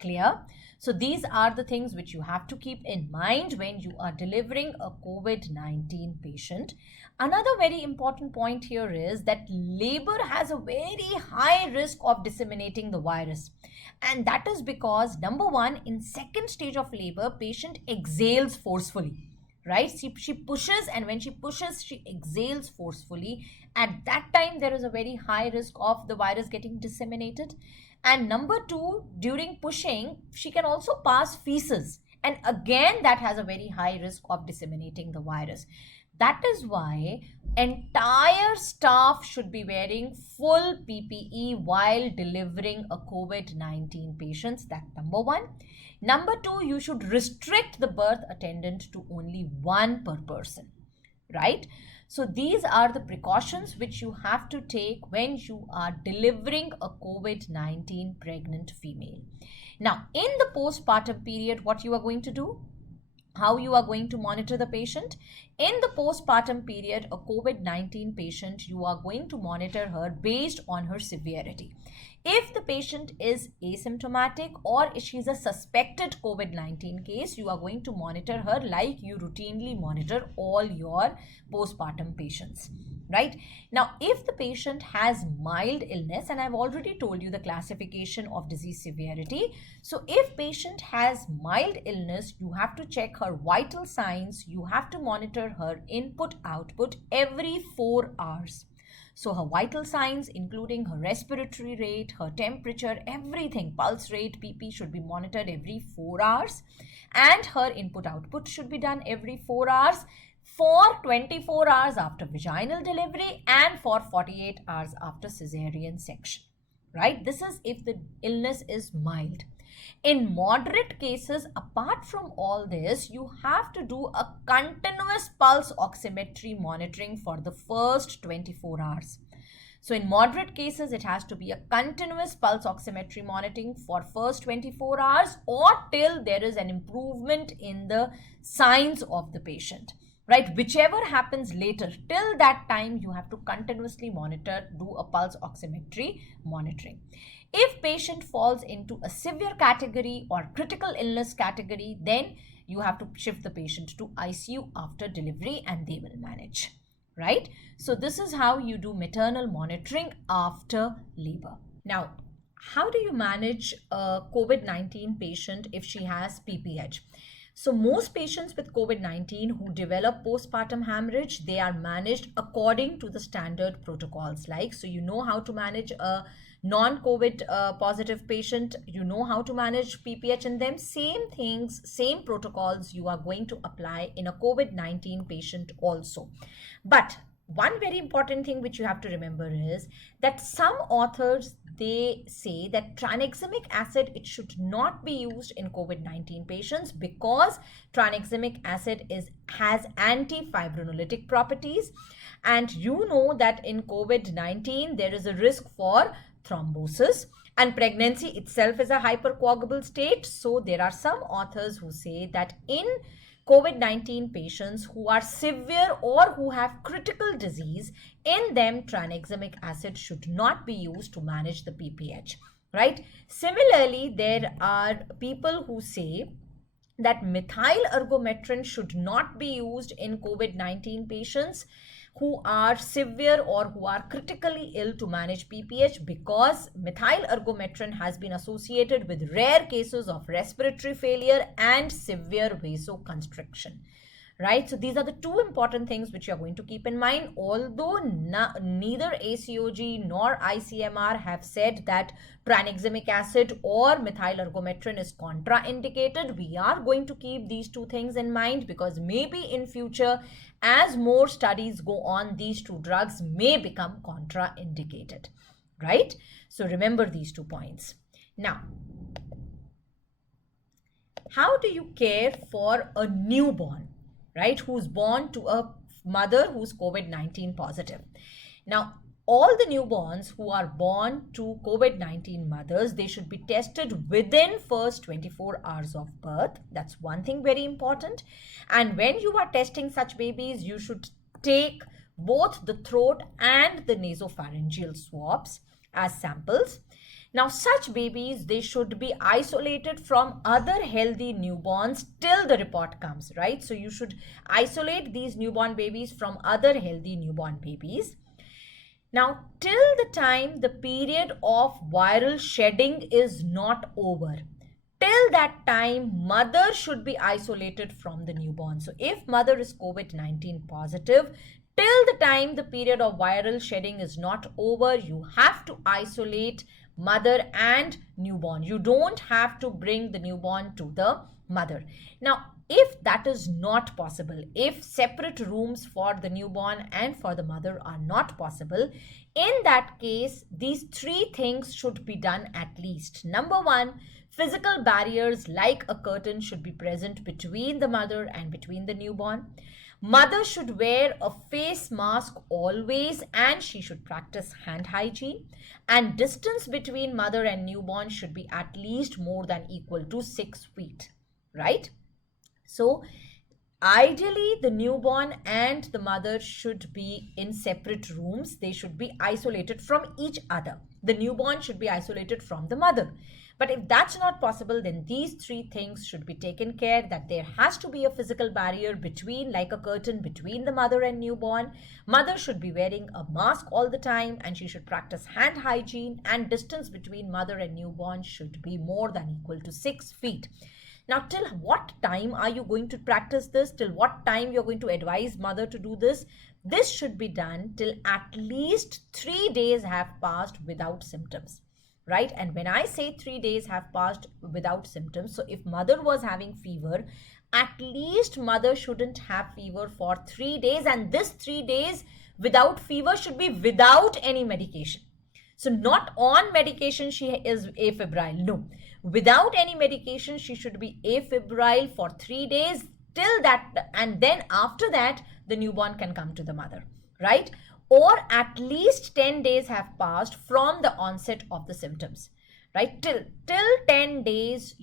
Clear? So these are the things which you have to keep in mind when you are delivering a COVID-19 patient. Another very important point here is that labor has a very high risk of disseminating the virus. And that is because, number one, in second stage of labor, patient exhales forcefully, right? She pushes, and when she pushes, she exhales forcefully. At that time, there is a very high risk of the virus getting disseminated. And number two, during pushing, she can also pass feces. And again, that has a very high risk of disseminating the virus. That is why entire staff should be wearing full PPE while delivering a COVID-19 patients. That's number one. Number two, you should restrict the birth attendant to only one per person, right? So these are the precautions which you have to take when you are delivering a COVID-19 pregnant female. Now, in the postpartum period, what you are going to do? How you are going to monitor the patient? In the postpartum period, a COVID-19 patient, you are going to monitor her based on her severity. If the patient is asymptomatic or if she's a suspected COVID-19 case, you are going to monitor her like you routinely monitor all your postpartum patients, right? Now, if the patient has mild illness, and I've already told you the classification of disease severity. So if patient has mild illness, you have to check her vital signs. You have to monitor her input output every 4 hours. So her vital signs, including her respiratory rate, her temperature, everything, pulse rate, PP should be monitored every 4 hours. And her input output should be done every 4 hours for 24 hours after vaginal delivery and for 48 hours after cesarean section, right? This is if the illness is mild. In moderate cases, apart from all this, you have to do a continuous pulse oximetry monitoring for the first 24 hours. So in moderate cases, it has to be a continuous pulse oximetry monitoring for first 24 hours or till there is an improvement in the signs of the patient, right? Whichever happens later, till that time, you have to continuously monitor, do a pulse oximetry monitoring. If patient falls into a severe category or critical illness category, then you have to shift the patient to ICU after delivery and they will manage, right? So this is how you do maternal monitoring after labor. Now, how do you manage a COVID-19 patient if she has PPH? So most patients with COVID-19 who develop postpartum hemorrhage, they are managed according to the standard protocols. Like, so you know how to manage a non-COVID positive patient, you know how to manage PPH in them. Same things, same protocols you are going to apply in a COVID-19 patient also. But one very important thing which you have to remember is that some authors, they say that tranexamic acid, it should not be used in COVID-19 patients because tranexamic acid has antifibrinolytic properties. And you know that in COVID-19, there is a risk for thrombosis, and pregnancy itself is a hypercoagulable state. So there are some authors who say that in COVID-19 patients who are severe or who have critical disease, in them tranexamic acid should not be used to manage the PPH, right? Similarly, there are people who say that methyl ergometrin should not be used in COVID-19 patients. who are severe or who are critically ill to manage PPH, because methyl ergometrin has been associated with rare cases of respiratory failure and severe vasoconstriction. Right, so these are the two important things which you are going to keep in mind. Although neither ACOG nor ICMR have said that tranexamic acid or methyl ergometrin is contraindicated, we are going to keep these two things in mind, because maybe in future, as more studies go on, these two drugs may become contraindicated. Right, so remember these 2 points. Now, how do you care for a newborn, right, who's born to a mother who's COVID-19 positive? Now, all the newborns who are born to COVID-19 mothers, they should be tested within first 24 hours of birth. That's one thing very important. And when you are testing such babies, you should take both the throat and the nasopharyngeal swabs as samples. Now, such babies, they should be isolated from other healthy newborns till the report comes, right? So you should isolate these newborn babies from other healthy newborn babies. Now, till the time the period of viral shedding is not over, till that time, mother should be isolated from the newborn. So if mother is COVID-19 positive, till the time the period of viral shedding is not over, you have to isolate mother and newborn. You don't have to bring the newborn to the mother. Now, if that is not possible, if separate rooms for the newborn and for the mother are not possible, in that case, these 3 things should be done at least. Number 1, physical barriers like a curtain should be present between the mother and between the newborn. Mother should wear a face mask always, and she should practice hand hygiene. And distance between mother and newborn should be at least more than equal to 6 feet, right? So ideally, the newborn and the mother should be in separate rooms. They should be isolated from each other. The newborn should be isolated from the mother. But if that's not possible, then these 3 things should be taken care, that there has to be a physical barrier between, like a curtain between the mother and newborn. Mother should be wearing a mask all the time, and she should practice hand hygiene, and distance between mother and newborn should be more than equal to 6 feet. Now, till what time are you going to practice this? Till what time you're going to advise mother to do this? This should be done till at least 3 days have passed without symptoms. Right? And when I say 3 days have passed without symptoms, so if mother was having fever, at least mother shouldn't have fever for 3 days, and this 3 days without fever should be without any medication. So not on medication she is afebrile, no. Without any medication, she should be afebrile for 3 days till that, and then after that, the newborn can come to the mother, right? Or at least 10 days have passed from the onset of the symptoms, right? Till 10 days,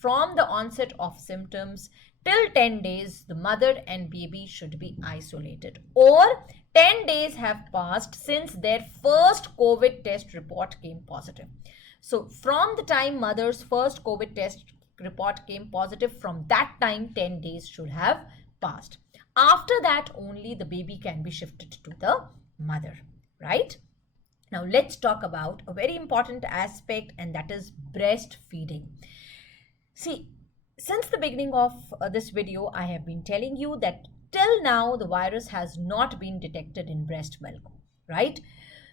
from the onset of symptoms, till 10 days, the mother and baby should be isolated. Or 10 days have passed since their first COVID test report came positive. So from the time mother's first COVID test report came positive, from that time, 10 days should have passed. After that, only the baby can be shifted to the mother, right? Now let's talk about a very important aspect, and that is breastfeeding. See, since the beginning of this video, I have been telling you that till now the virus has not been detected in breast milk, right?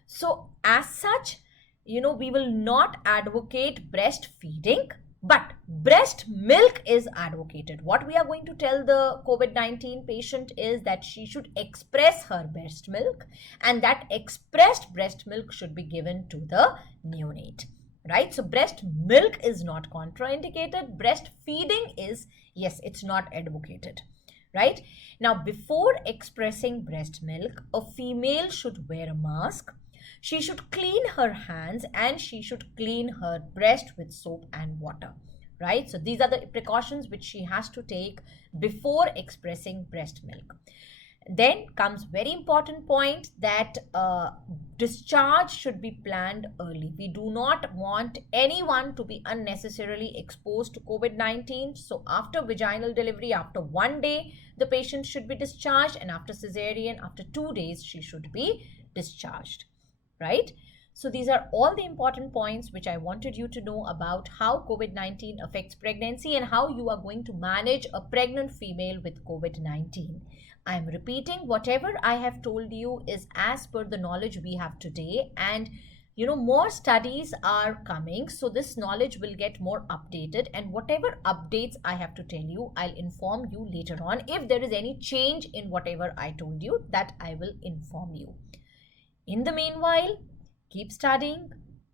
So as such, we will not advocate breastfeeding, but breast milk is advocated. What we are going to tell the COVID-19 patient is that she should express her breast milk, and that expressed breast milk should be given to the neonate, right? So breast milk is not contraindicated. Breastfeeding is, yes, it's not advocated, right? Now, before expressing breast milk, a female should wear a mask. She should clean her hands, and she should clean her breast with soap and water, right? So these are the precautions which she has to take before expressing breast milk. Then comes very important point that discharge should be planned early. We do not want anyone to be unnecessarily exposed to COVID-19. So after vaginal delivery, after 1 day, the patient should be discharged, and after cesarean, after 2 days, she should be discharged, right? So these are all the important points which I wanted you to know about how COVID-19 affects pregnancy and how you are going to manage a pregnant female with COVID-19. I am repeating whatever I have told you is as per the knowledge we have today, and more studies are coming, so this knowledge will get more updated, and whatever updates I have to tell you, I'll inform you later on. If there is any change in whatever I told you, that I will inform you. In the meanwhile, keep studying,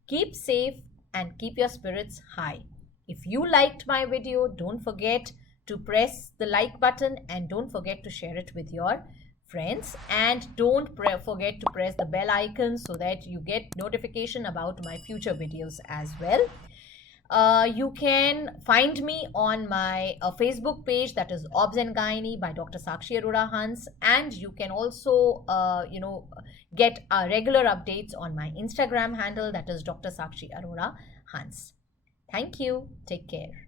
keep safe, and keep your spirits high. If you liked my video, don't forget to press the like button, and don't forget to share it with your friends, and don't forget to press the bell icon so that you get notification about my future videos as well. You can find me on my Facebook page, that is Obs and Gynae by Dr. Sakshi Arora Hans, and you can also get regular updates on my Instagram handle, that is Dr. Sakshi Arora Hans. Thank you. Take care.